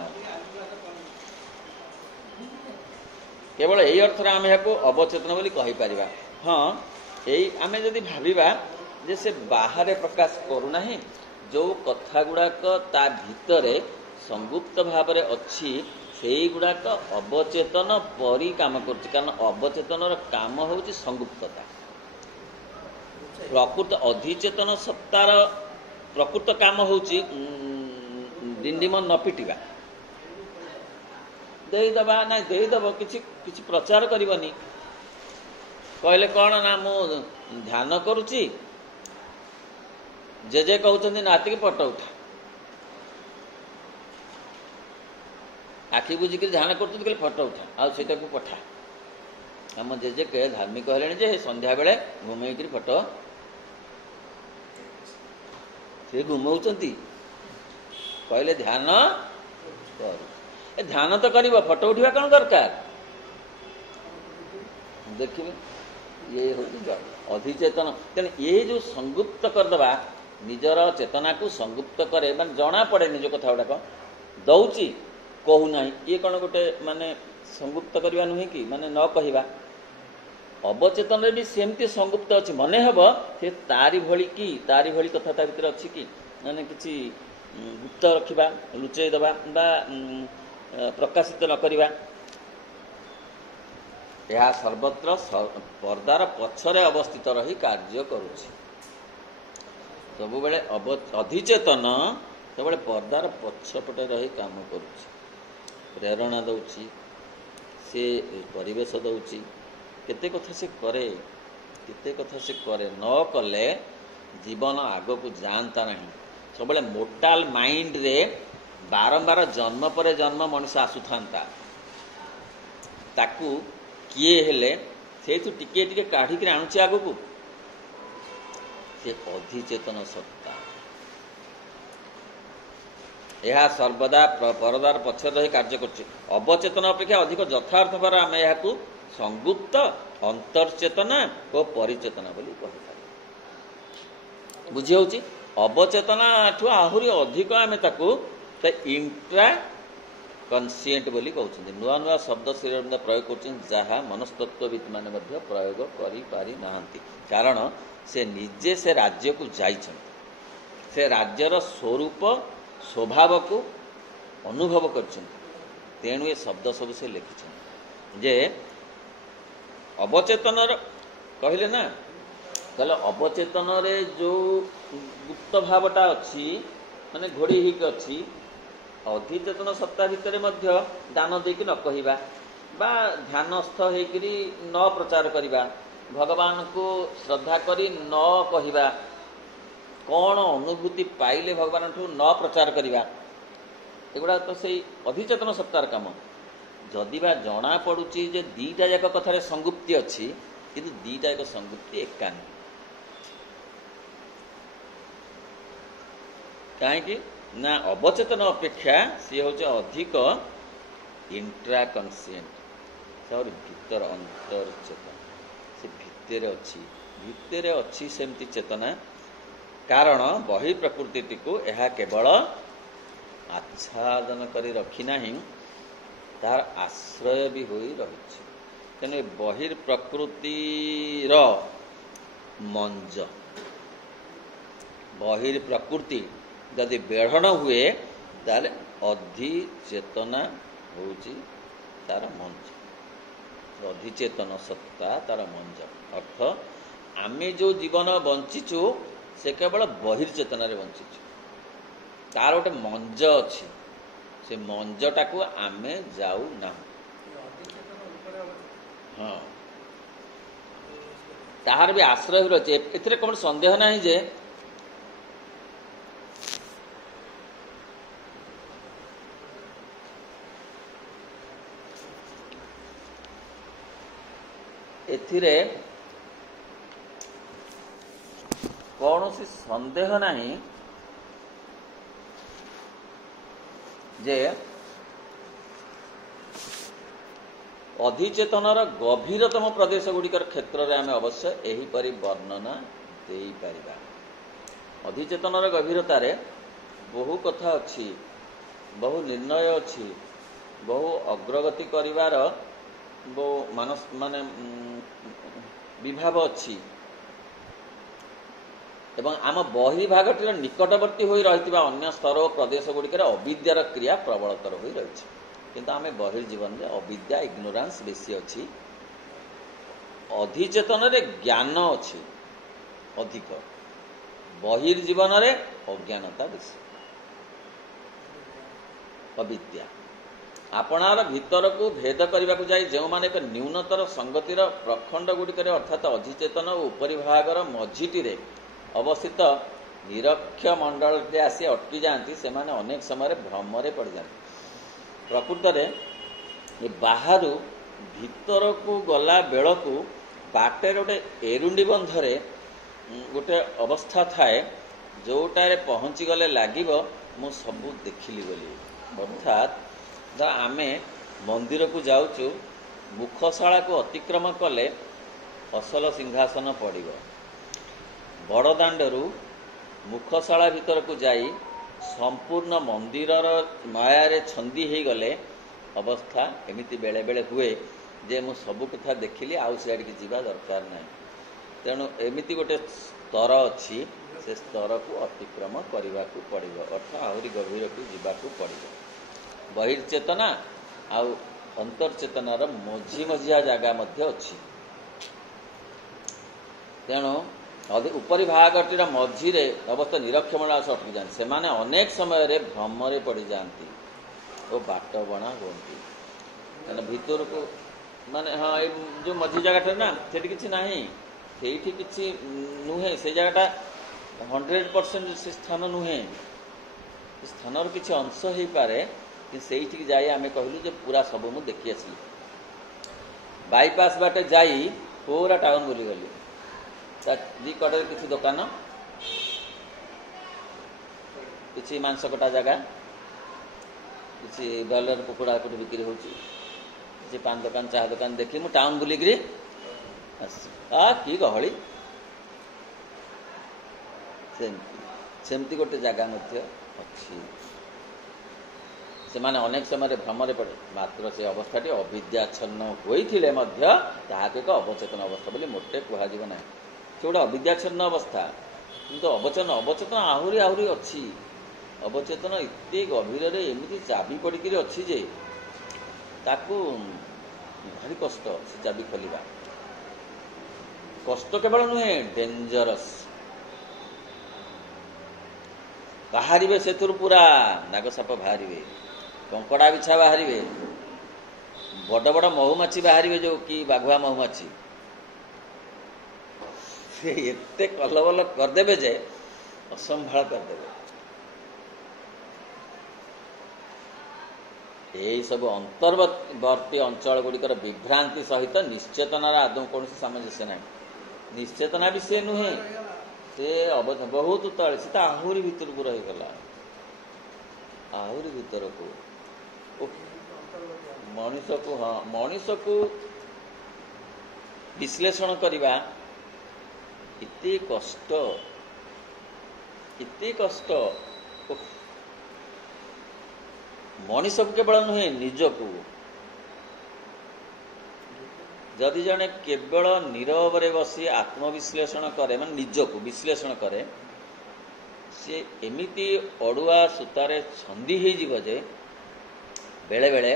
केवल यही अर्थ आम यहाँ अवचेतन बोली कही परिबा। हाँ यही आम जदि भाविबा जे से बाहर प्रकाश करूना जो कथा गुड़ाक ता भितरे संगुप्त भाव में अच्छी से गुड़ाक अवचेतन परी काम कर कारण अवचेतन काम हूँ संगुप्तता प्रकृत अधिचेतन सत्तार प्रकृत काम हूँ डिंडिम न पिटिबा देदबा ना देदब किछि प्रचार करनी कहले कौन ना मु ध्यान करुच्ची जेजे कहते नाती की पट उठा आखि बुझिक ध्यान कर फटो उठा आटा को पठा आम जेजे के धार्मिक कहले जे संध्या बेले घुमेक फटो से घुमाऊँ कहले ध्यान कर ध्यान तो कर फटो उठा कौन दरकार देखिए ये हूँ अधिचेतन तेना ये जो संगुप्त करदे निजर चेतना को संगुप्त करे मान जना पड़े निज कथा गुड़ाक दौची कहूना ये कौन गोटे माने संगुप्त करवा नुहे कि माने न कहवा अवचेतन भी सेमती संगुप्त अच्छी मन हे से तारी भली कि तारी भली कथा ता भीतर अच्छी कि माने किसी गुप्त रखा लुचई दबा प्रकाशित न करवा यह सर्वत्र पर्दार पछरे अवस्थित रही कार्य करुछि सब बेले अधिचेतन सब पर्दार पछपटे रही काम करुछि प्रेरणा दौची से परिवेश दौची केते कथा से करे न कले जीवन आग को जानता नहीं सब मोटाल माइंड रे बारंबार जन्म पर जन्म मनुष्य आसुथा ताकू किए हेले से टिके टिके काढ़ी आणुची आग को से अधिचेतन सत्ता ଏହା ସର୍ବଦା ପରଦାର ପଛରେ ରହି କାର୍ଯ୍ୟ କରୁଛି। ଅବଚେତନ ଅପେକ୍ଷା ଅଧିକ ଯଥାର୍ଥ ଭାବରେ ଆମେ ଏହାକୁ ସଂଗୁପ୍ତ, ଅନ୍ତର୍ଚେତନା ଓ ପରିଚେତନା ବୋଲି କହିଥାଉ। ବୁଝି ହେଉଛି? ଅବଚେତନାଠୁ ଆହୁରି ଅଧିକ ଆମେ ତାକୁ ଇଣ୍ଟ୍ରା କନସିଏଣ୍ଟ ବୋଲି କହୁଛନ୍ତି। ନୂଆ ନୂଆ ଶବ୍ଦ ଶ୍ରୀଅରବିନ୍ଦ ପ୍ରୟୋଗ କରୁଛନ୍ତି, ଯାହା ମନସ୍ତତ୍ତ୍ୱବିତ୍ ମାନେ ମଧ୍ୟ ପ୍ରୟୋଗ କରିପାରି ନାହାନ୍ତି। କାରଣ ସେ ନିଜେ ସେ ରାଜ୍ୟକୁ ଯାଇଛନ୍ତି, ସେ ରାଜ୍ୟର ସ୍ୱରୂପ ସ୍ୱଭାବକୁ ଅନୁଭବ କରିଛନ୍ତି। ତେଣୁ ଏ ଶବ୍ଦ ସବୁ ସେ ଲେଖିଛନ୍ତି। ଯେ ଅବଚେତନର କହିଲେ ନା, କହିଲେ ଅବଚେତନରେ ଯେଉଁ ଗୁପ୍ତ ଭାବଟା ଅଛି, ମାନେ ଘୋଡ଼ି ହେଇକି ଅଛି, ଅଧିଚେତନ ସତ୍ତା ଭିତରେ ମଧ୍ୟ ଦାନ ଦେଇକି ନ କହିବା ବା ଧ୍ୟାନସ୍ଥ ହେଇକରି ନ ପ୍ରଚାର କରିବା, ଭଗବାନଙ୍କୁ ଶ୍ରଦ୍ଧା କରି ନ କହିବା, କ'ଣ ଅନୁଭୂତି ପାଇଲେ ଭଗବାନଠୁ ନ ପ୍ରଚାର କରିବା, ଏଗୁଡ଼ାକ ତ ସେଇ ଅଧିଚେତନ ସତ୍ତାର କାମ। ଯଦି ବା ଜଣାପଡ଼ୁଛି ଯେ ଦୁଇଟା ଯାକ କଥାରେ ସଂଗୁପ୍ତି ଅଛି, କିନ୍ତୁ ଦୁଇଟା ଯାକ ସଂଗୁପ୍ତି ଏକା ନୁହେଁ। କାହିଁକି ନା ଅବଚେତନ ଅପେକ୍ଷା ସିଏ ହେଉଛି ଅଧିକ ଇଣ୍ଟ୍ରା କନସିଏଣ୍ଟ, ସେ ଭିତର ଅନ୍ତର୍ଚେତନ, ସେ ଭିତରେ ଅଛି ସେମିତି ଚେତନା। କାରଣ ବହି ପ୍ରକୃତିଟିକୁ ଏହା କେବଳ ଆଚ୍ଛାଦନ କରି ରଖିନାହିଁ, ତାହାର ଆଶ୍ରୟ ବି ହୋଇ ରହିଛି। ତେଣୁ ଏ ବହିର୍ ପ୍ରକୃତିର ମଞ୍ଜ, ବହିର୍ ପ୍ରକୃତି ଯଦି ବେଢ଼ଣ ହୁଏ, ତାହେଲେ ଅଧିଚେତନା ହେଉଛି ତାର ମଞ୍ଜ, ଅଧିଚେତନ ସତ୍ତା ତାର ମଞ୍ଜ। ଅର୍ଥ ଆମେ ଯେଉଁ ଜୀବନ ବଞ୍ଚିଛୁ ସେ କେବଳ ବହିର୍ଚେତନାରେ ବଞ୍ଚିଛୁ। ତାର ଗୋଟେ ମଞ୍ଜ ଅଛି, ସେ ମଞ୍ଜଟାକୁ ଆମେ ଯାଉନାହୁଁ। ହଁ, ତାହାର ବି ଆଶ୍ରୟ ରହିଛି। ଏଥିରେ କୌଣସି ସନ୍ଦେହ ନାହିଁ ଯେ ଏଥିରେ କୌଣସି ସନ୍ଦେହ ନାହିଁ ଯେ ଅଧିଚେତନର ଗଭୀରତମ ପ୍ରଦେଶ ଗୁଡ଼ିକର କ୍ଷେତ୍ରରେ ଆମେ ଅବଶ୍ୟ ଏହିପରି ବର୍ଣ୍ଣନା ଦେଇପାରିବା। ଅଧିଚେତନର ଗଭୀରତାରେ ବହୁ କଥା ଅଛି, ବହୁ ନିର୍ଣ୍ଣୟ ଅଛି, ବହୁ ଅଗ୍ରଗତି କରିବାର ବହୁ ମାନେ ବିଭାବ ଅଛି। ଏବଂ ଆମ ବହିର୍ଭାଗଟିର ନିକଟବର୍ତ୍ତୀ ହୋଇ ରହିଥିବା ଅନ୍ୟ ସ୍ତର ଓ ପ୍ରଦେଶ ଗୁଡ଼ିକରେ ଅବିଦ୍ୟାର କ୍ରିୟା ପ୍ରବଳତର ହୋଇ ରହିଛି। କିନ୍ତୁ ଆମେ ବହିର୍ଜୀବନରେ ଅବିଦ୍ୟା, ଇଗ୍ନୋରାନ୍ସ ବେଶୀ ଅଛି। ଅଧିଚେତନରେ ଜ୍ଞାନ ଅଛି ଅଧିକ, ବହିର୍ଜୀବନରେ ଅଜ୍ଞାନତା ବେଶୀ, ଅବିଦ୍ୟା। ଆପଣାର ଭିତରକୁ ଭେଦ କରିବାକୁ ଯାଇ ଯେଉଁମାନେ ଏକ ନ୍ୟୁନତର ସଂଗତିର ପ୍ରଖଣ୍ଡ ଗୁଡ଼ିକରେ ଅର୍ଥାତ୍ ଅଧିଚେତନ ଓ ଉପରିଭାଗର ମଝିଟିରେ ଅବସ୍ଥିତ ନିରକ୍ଷ ମଣ୍ଡଳରେ ଆସି ଅଟକି ଯାଆନ୍ତି, ସେମାନେ ଅନେକ ସମୟରେ ଭ୍ରମରେ ପଡ଼ିଯାନ୍ତି। ପ୍ରକୃତରେ ଏ ବାହାରୁ ଭିତରକୁ ଗଲା ବେଳକୁ ବାଟରେ ଗୋଟେ ଏରୁଣ୍ଡି ବନ୍ଧରେ ଗୋଟେ ଅବସ୍ଥା ଥାଏ, ଯେଉଁଟାରେ ପହଞ୍ଚିଗଲେ ଲାଗିବ ମୁଁ ସବୁ ଦେଖିଲି ବୋଲି। ଅର୍ଥାତ୍ ଆମେ ମନ୍ଦିରକୁ ଯାଉଛୁ, ମୁଖଶାଳାକୁ ଅତିକ୍ରମ କଲେ ଅସଲ ସିଂହାସନ ପଡ଼ିବ। ବଡ଼ଦାଣ୍ଡରୁ ମୁଖଶାଳା ଭିତରକୁ ଯାଇ ସମ୍ପୂର୍ଣ୍ଣ ମନ୍ଦିରର ମାୟାରେ ଛନ୍ଦି ହୋଇଗଲେ ଅବସ୍ଥା ଏମିତି ବେଳେବେଳେ ହୁଏ ଯେ ମୁଁ ସବୁ କଥା ଦେଖିଲି, ଆଉ ସିଆଡ଼ିକି ଯିବା ଦରକାର ନାହିଁ। ତେଣୁ ଏମିତି ଗୋଟେ ସ୍ତର ଅଛି, ସେ ସ୍ତରକୁ ଅତିକ୍ରମ କରିବାକୁ ପଡ଼ିବ, ଅର୍ଥାତ୍ ଆହୁରି ଗଭୀରକୁ ଯିବାକୁ ପଡ଼ିବ। ବହିର୍ଚେତନା ଆଉ ଅନ୍ତର୍ଚେତନାର ମଝି ମଝିଆ ଜାଗା ମଧ୍ୟ ଅଛି। ତେଣୁ ଉପରି ଭାଗଟିର ମଝିରେ ଅବସ୍ଥା ନିରକ୍ଷମଣ ଅଟକି ଯାଆନ୍ତି। ସେମାନେ ଅନେକ ସମୟରେ ଭ୍ରମରେ ପଡ଼ିଯାଆନ୍ତି ଓ ବାଟ ବଣା ହୁଅନ୍ତି। କାରଣ ଭିତରକୁ ମାନେ ହଁ, ଏଇ ଯେଉଁ ମଝି ଜାଗାଟା ନା, ସେଠି କିଛି ନାହିଁ, ସେଇଠି କିଛି ନୁହେଁ, ସେ ଜାଗାଟା 100% ସେ ସ୍ଥାନ ନୁହେଁ, ସେ ସ୍ଥାନର କିଛି ଅଂଶ ହେଇପାରେ। କିନ୍ତୁ ସେଇଠିକି ଯାଇ ଆମେ କହିଲୁ ଯେ ପୁରା ସବୁ ମୁଁ ଦେଖି ଆସିଲି। ବାଇପାସ୍ ବାଟେ ଯାଇ ପୁରା ଟାଉନ୍ ବୁଲିଗଲି। ତା ଦି କଡ଼ରେ କିଛି ଦୋକାନ, କିଛି ମାଂସ କଟା ଜାଗା, किसी ब्रॉयलर कुकुड़ा कोटी बिक्री होची किसी पान दुकान चाह दुकान देखी मु टाउन बुलिकी कि गहली सेमती गोटे जगह अच्छी से माने अनेक समय भ्रम पड़े मात्र से अवस्था अविद्याच्छन्न होइथिले मध्य ताहाके एक अवचेतन अवस्था बोली मोटे कहुब ना से गोटे अविद्याच्छन्न अवस्था किंतु अवचेतन आहुरी आहुरी अच्छी अवचेतन एत गभीर एमती चाबी पड़ी अच्छी जे ताकू भारी कष्ट से चाबी खोलिबा कष्ट केवल नुहे डेंजरस बाहर से पूरा नागसाप बाहर कंकड़ा बिछा बाहर बड़ बड़ महुमाछी बाहर जो कि बाघुआ महुमाछी से एते कलबल करदे जे असंभाल करदे यही सब अंतर्वर्ती अंचल गुड़िकर विभ्रांति सहित निश्चेतनार आदौ कौन सामंजस्य ना निश्चेतना भी से नुहे से बहुत तले से आहरी भीतर को रहीगला आहरी भीतर को मनीष को हाँ मनीष को विश्लेषण करवा इतने कष्ट मनीष को केवल नुहे निजकू जदि जड़े केवल नीरव बसी आत्मविश्लेषण करे मान निजकू विश्लेषण करे सी एमिति अड़ुआ सूतारे छंदी हो जीव जे बेले बेले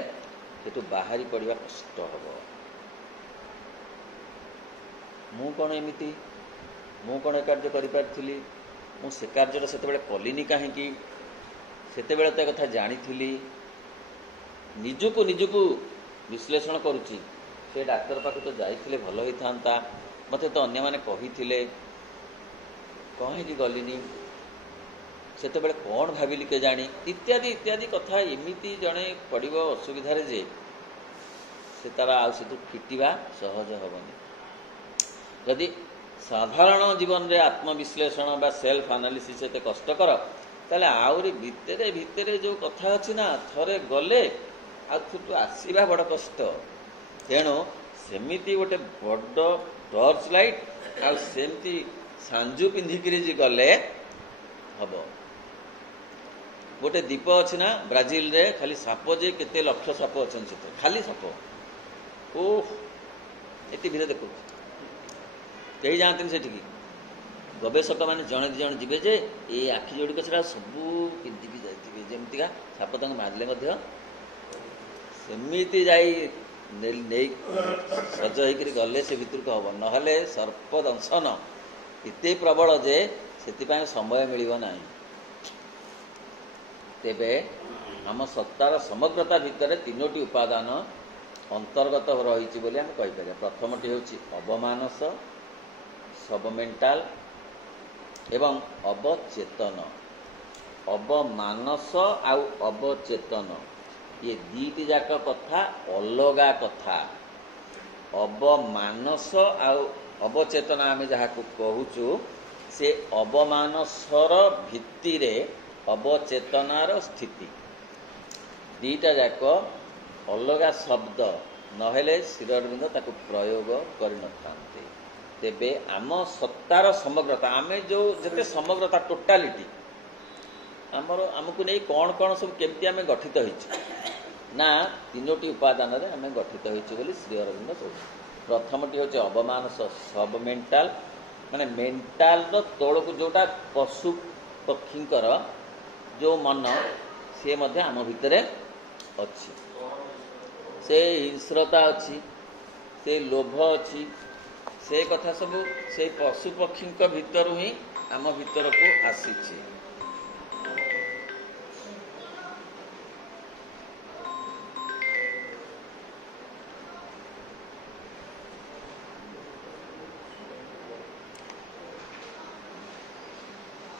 सेठू बाहरी पड़वा कष्ट हम मु कौन एमिति मु कौन कार्य करि मु से कार्य से कलिनी कहीं सेतेबेले तो कथा जानी निजकू निजकू विश्लेषण करुच्ची से डाक्तर पाख तो जाइए भल होता मत तो अन्य मैंने कही कहीं गलिनी सेते कौन भाविली के जानी इत्यादि इत्यादि कथा एमती जड़े पड़ असुविधार जे से तार आउ फिटिवा सहज हेनी जदि साधारण जीवन रे आत्मविश्लेषण बा सेल्फ एनालिसिस एते कष्टकर ताले आउरी भितरे भितरे जो कथा अच्छी ना थरे गले आसवा बड़ कष्ट तेणु सेमिति गोटे बड़ टर्च लाइट आमती सांजु पिंधिकी गले हम गोटे दीप अच्छी ना ब्राजिल रे खाली साप जे केते लक्ष साप अच्छे खाली साप ओह ये टीवी देखो कहीं जाती से गवेषक मैंने जड़े दी जन जी जे ये आखि जोड़िक से सबू पिंधिकी जाइए जमतीका साप तक मारिले सेमती सज होकर गले से भितर को हम ना सर्प दंशन इते प्रबल जे से समय मिलना तेबे आम सत्तार समग्रता भितर तीनोटी उपादान अंतर्गत रही बोली आम कहीपर प्रथमटी हूँ अवमानस सबमेंटाल एवं अवचेतन अवमानस आउ अवचेतन ये दीटी जाक कथा अलगा कथा अवमानस आउ अवचेतन आम जहाँ कहूँ से अवमानसर भित्तिरे अवचेतनार स्थिति दीटा जाक अलगा शब्द नहेले श्रीअरविंद ताकू प्रयोग करनथांते तेबे आम सत्तार समग्रता आम जो जते समग्रता टोटालिटी आमर आमको नहीं कौन कौन सब केमती आम गठित होइछि ना तीनोटी उपादान रे आम गठित होइछि बोली श्री अरविंद कहउछि प्रथमटी होछि अवमानस सब मेंटाल माने मेंटाल रो तोळकु जोटा पशु पक्षींकर जो मन से मध्य आम भितरे अच्छी से हिंस्रता अच्छी से लोभ अच्छी से कथा सब से पशु पक्षी भितर ही आम भितर को आसी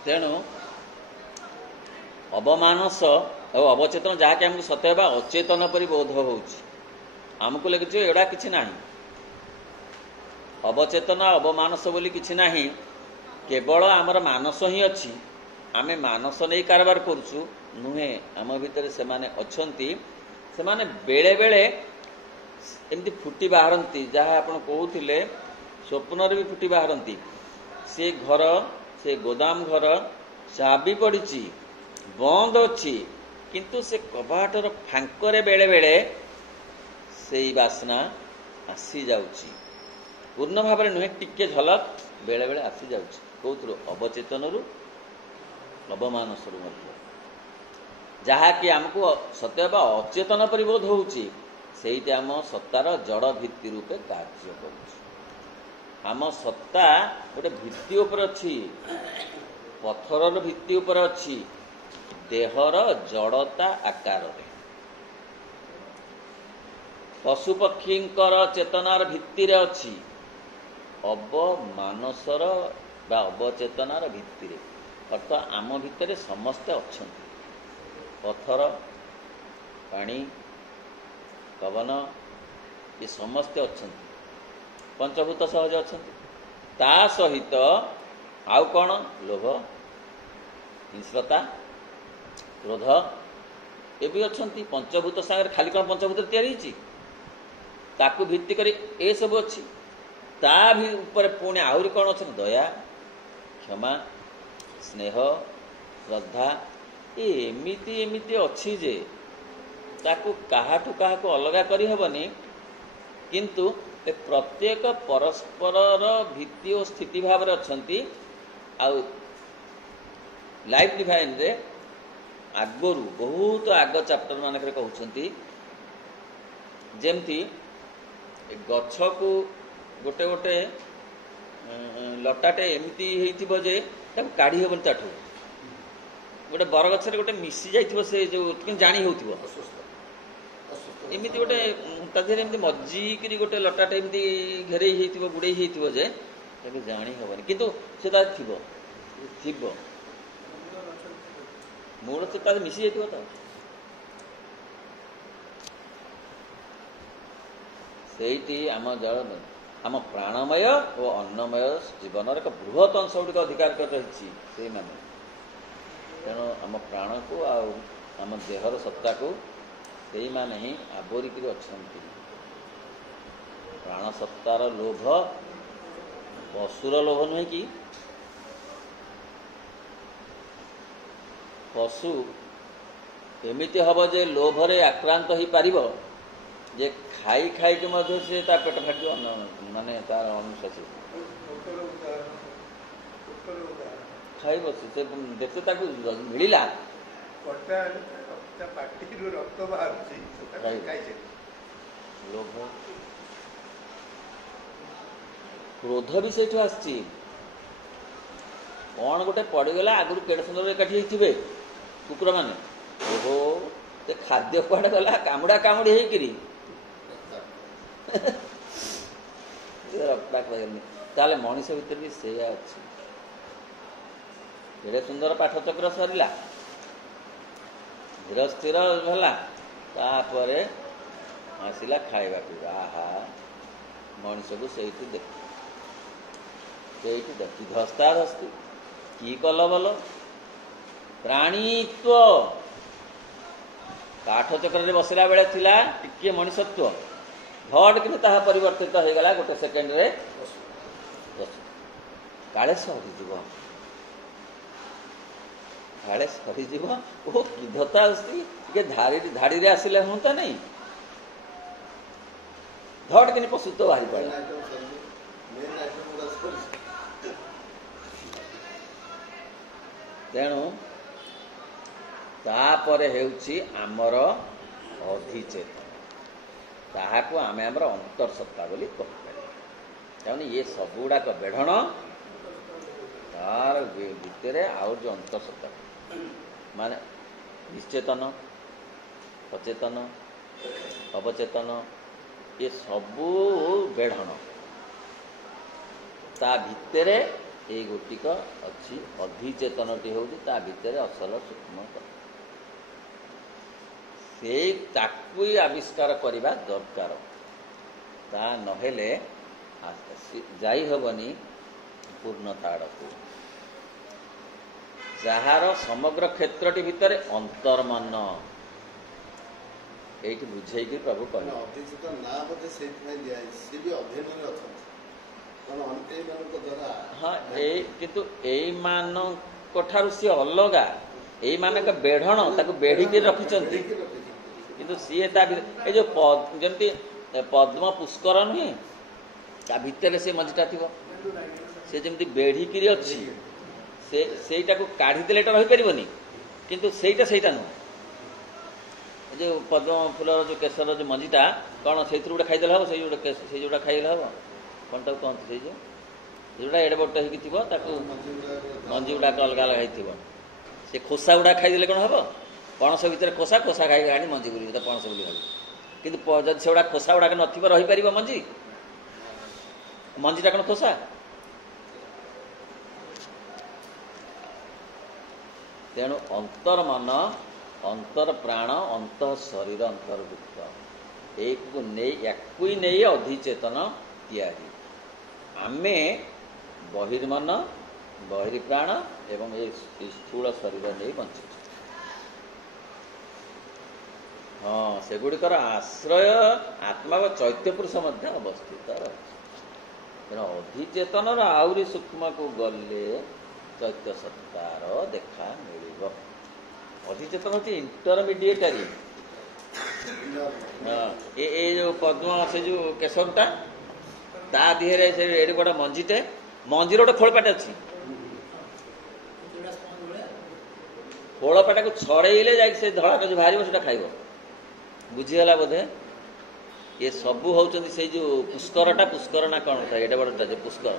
तेणु अवमानस और अवचेतन जहाँकि आमको सतवा अचेतन परि बोध होमको लगे एड़ा कि ना अवचेतन अवमानस बोली कि ना केवल आमर मानस ही अच्छी आमे मानस नहीं कारबार करुचु नुहे आम भितर से माने अच्छंती से माने बेले बेले एमती फुटी बाहरती जहाँ आप कहते स्वप्न भी फुटी बाहरती से घर से गोदाम घर चाबी पड़ी बंद अच्छी किंतु से कबाटर फांकरे बेले बेले से बासना आसी जाउची पूर्ण भाव में नुहे टिके झलक बेले बेले आसी जाउची कौथु अवचेतन अवमानसरू जहाँकि आमको सत्य बा अचेतन परिबोध होउची सेठी आम सत्तार जड़ भित्ति रूपे कार्य करुची आम सत्ता गोटे भित्ति उपर अच्छी पत्थर भित्ति उपर अच्छी देहर जड़ता आकार पशुपक्षींकर चेतनार भित्ति रे अच्छी अवमानसर बा अवचेतनार भित्ति रे अर्थात आम भितर समस्ते अच्छंती पत्थर पानी पवन ये समस्ते अच्छंती पंचभूत सहज अच्छंती ता सहित आउ कौन लोभ हिंस्रता क्रोध ये भी अच्छंती पंचभूत सागर खाली कौन पंचभूत तैयारी होती ताकू भित्ति करी ए सब अच्छी ता भी ऊपर पुणे आहरी कौन अच्छे दया क्षमा स्नेह श्रद्धा ये एमिति एमिति अच्छी जे ताकू काहाठू काहाकू अलगा करी हेबनी किंतु ए प्रत्येक परस्पर भित्ति और स्थिति भाव रे अच्छंती आउ लाइफ डिवाइन रे आगरू बहुत आग चैप्टर मानक कहउछंती जेमती गछ को गोटे गोटे लटाटे एमती हेइथिबो जे ताकू काढ़ी हेबन ताठू गोटे बरगछ गोटे मिसी जाइथिबो से जो जानी होउथिबो एमती गोटे तादेहरे एमती मज्जिकी गोटे लटाटे एमती घेरे हेइथिबो गुड़े हेइथिबो जे ताकू जानी हेबनी किंतु से ता थिबो थिबो मूल से ता मिसी जाइथिबो ता सेठी आम जल आम प्राणमय और अन्नमय जीवन एक बृहत अंश गुड़िक अधिकार कर रही से माने तेणु आम प्राण को आम देहर सत्ता को से माने ही आवरिक अच्छा प्राण सत्तार लोभ पशुर लोभ नुहे कि पशु एमिति हब जे लोभरे आक्रांत हो पारिबो जे खाई खाई के मध्य से ता पेट फाटी माने तार अनुशासी खाई बस से देखते ताकू मिलिला लोभ क्रोध भी से आसची कौन गोटे पड़गला आगुरी केड़े सुंदर एकाठी होइथिबे कुकुर माने ओहो ते खाद्य कुआडे गला कामुड़ा कामुड़ी हेकरी ताले मनीष भीतर भी से अच्छी केड़े सुंदर पाठचक्र सरला धीर स्थिर है तापरे आसला खाइबा पीवा आहा मनीष को से देखी धस्ता धस्ती की कल बल प्राणीत्व काठचक्र बसला बेले थिला टिके मनीषत्व भट कि परिवर्तित हो गला गोटे सेकेंड रे काले सरीज काले सरीज ओ किधता धाड़ी रे आसिले हूँ नहीं धट कि पशुत्व बाहरी पड़ा तेणु तापरे हेउची आमर अधिचेतन ताहाको आमे आमर अंतरसत्ता बोली कहते ये सबुड़ाक बेढ़ण तार भितर आउ जो अंतरसत्ता माने निश्चेतन अचेतन अवचेतन ये सबू बेढ़ण ता भितर ये गोटिक अच्छी अधिचेतनटी हूँ ता भितर असल सूक्ष्म से ताकू आविष्कार करने दरकार ता नहेले जाई हबनी पूर्णता आड़क ଯାହାର ସମଗ୍ର କ୍ଷେତ୍ରଟି ଭିତରେ ଅନ୍ତର୍ମନ ଏଇଠି ବୁଝେଇକି ପ୍ରଭୁ କହିଲେ। ଅଧିଷ୍ଠିତ ନାଁ ବୋଧେ ସେଇଥିପାଇଁ ଦିଆଯାଇଛି, ସିଏ ବି ଅଧୀନରେ ଅଛନ୍ତି କାରଣ ଏଇମାନଙ୍କ ଦ୍ୱାରା। ହଁ, ଏଇ କିନ୍ତୁ ଏଇମାନଙ୍କ ଠାରୁ ସିଏ ଅଲଗା, ଏଇମାନଙ୍କ ବେଢ଼ଣ ତାକୁ ବେଢ଼ିକି ରଖିଛନ୍ତି, କିନ୍ତୁ ସିଏ ତା ଭିତରେ ଏଇ ଯେଉଁ ଯେମିତି ପଦ୍ମ ପୁଷ୍କର ନୁହେଁ, ତା ଭିତରେ ସେ ମଞ୍ଜିଟା ଥିବ, ସେ ଯେମିତି ବେଢ଼ିକିରି ଅଛି, ସେଇଟାକୁ କାଢ଼ିଦେଲେ ଏଟା ରହିପାରିବନି, କିନ୍ତୁ ସେଇଟା ନୁହଁ। ଏ ଯେଉଁ ପଦ୍ମ ଫୁଲର ଯେଉଁ କେଶର ଯେଉଁ ମଞ୍ଜିଟା କ'ଣ ସେଇଥିରୁ ଗୋଟେ ଖାଇଦେଲେ ହେବ, ସେଇ ଯେଉଁଟା ଖାଇଦେଲେ ହେବ, କ'ଣ ତାକୁ କହନ୍ତି, ସେଇ ଯେଉଁଟା ଏଡ଼େ ବଡ଼ ହେଇକି ଥିବ, ତାକୁ ମଞ୍ଜି ଗୁଡ଼ାକ ଅଲଗା ଅଲଗା ହେଇଥିବ, ସେ ଖୋସା ଗୁଡ଼ା ଖାଇଦେଲେ କ'ଣ ହେବ? ପଣସ ଭିତରେ ଖୋସା ଖାଇକି ଆଣି ମଞ୍ଜି ବୁଲିବ, ତା ପଣସ ବୋଲି ଭାବିବ। କିନ୍ତୁ ଯଦି ସେଗୁଡ଼ା ଖୋସା ଗୁଡ଼ାକ ନଥିବ, ରହିପାରିବ ମଞ୍ଜିଟା କ'ଣ ଖୋସା? ତେଣୁ ଅନ୍ତର୍ମନ, ଅନ୍ତର ପ୍ରାଣ, ଅନ୍ତଃ ଶରୀର ଅନ୍ତର୍ଭୁକ୍ତ, ୟାକୁ ନେଇ ଅଧିଚେତନ ତିଆରି। ଆମେ ବହିର୍ମନ, ବହିର୍ପ୍ରାଣ ଏବଂ ଏ ସ୍ଥୂଳ ଶରୀର ନେଇ ବଞ୍ଚିଛୁ। ହଁ, ସେଗୁଡ଼ିକର ଆଶ୍ରୟ ଆତ୍ମା ବା ଚୈତ୍ୟ ପୁରୁଷ ମଧ୍ୟ ଅବସ୍ଥିତ ରହିଛି। ତେଣୁ ଅଧିଚେତନର ଆହୁରି ସୂକ୍ଷ୍ମକୁ ଗଲେ ଚୈତ୍ୟ ସତ୍ତାର ଦେଖା ମିଳିବ। ଅଧିଚେତନ ହେଉଛି ଇଣ୍ଟରମିଡ଼ିଏଟାରୀ। ହଁ, ଏ ଯେଉଁ ପଦ୍ମ ସେ ଯେଉଁ କେଶରଟା, ତା ଦେହରେ ସେ ଏଡ଼େ ବଡ଼ ମଞ୍ଜିଟେ, ମଞ୍ଜିର ଗୋଟେ ଖୋଳପାଟ ଅଛି, ଖୋଳପାଟାକୁ ଛଡ଼େଇଲେ ଯାଇକି ସେ ଧଳାଟା ଯେଉଁ ବାହାରିବ ସେଇଟା ଖାଇବ। ବୁଝିଗଲା ବୋଧେ? ଏ ସବୁ ହେଉଛନ୍ତି ସେଇ ଯେଉଁ ପୁଷ୍କର ନା କ'ଣ ଥାଏ, ଏଡ଼େ ବଡ଼ଟା ଯେ ପୁଷ୍କର,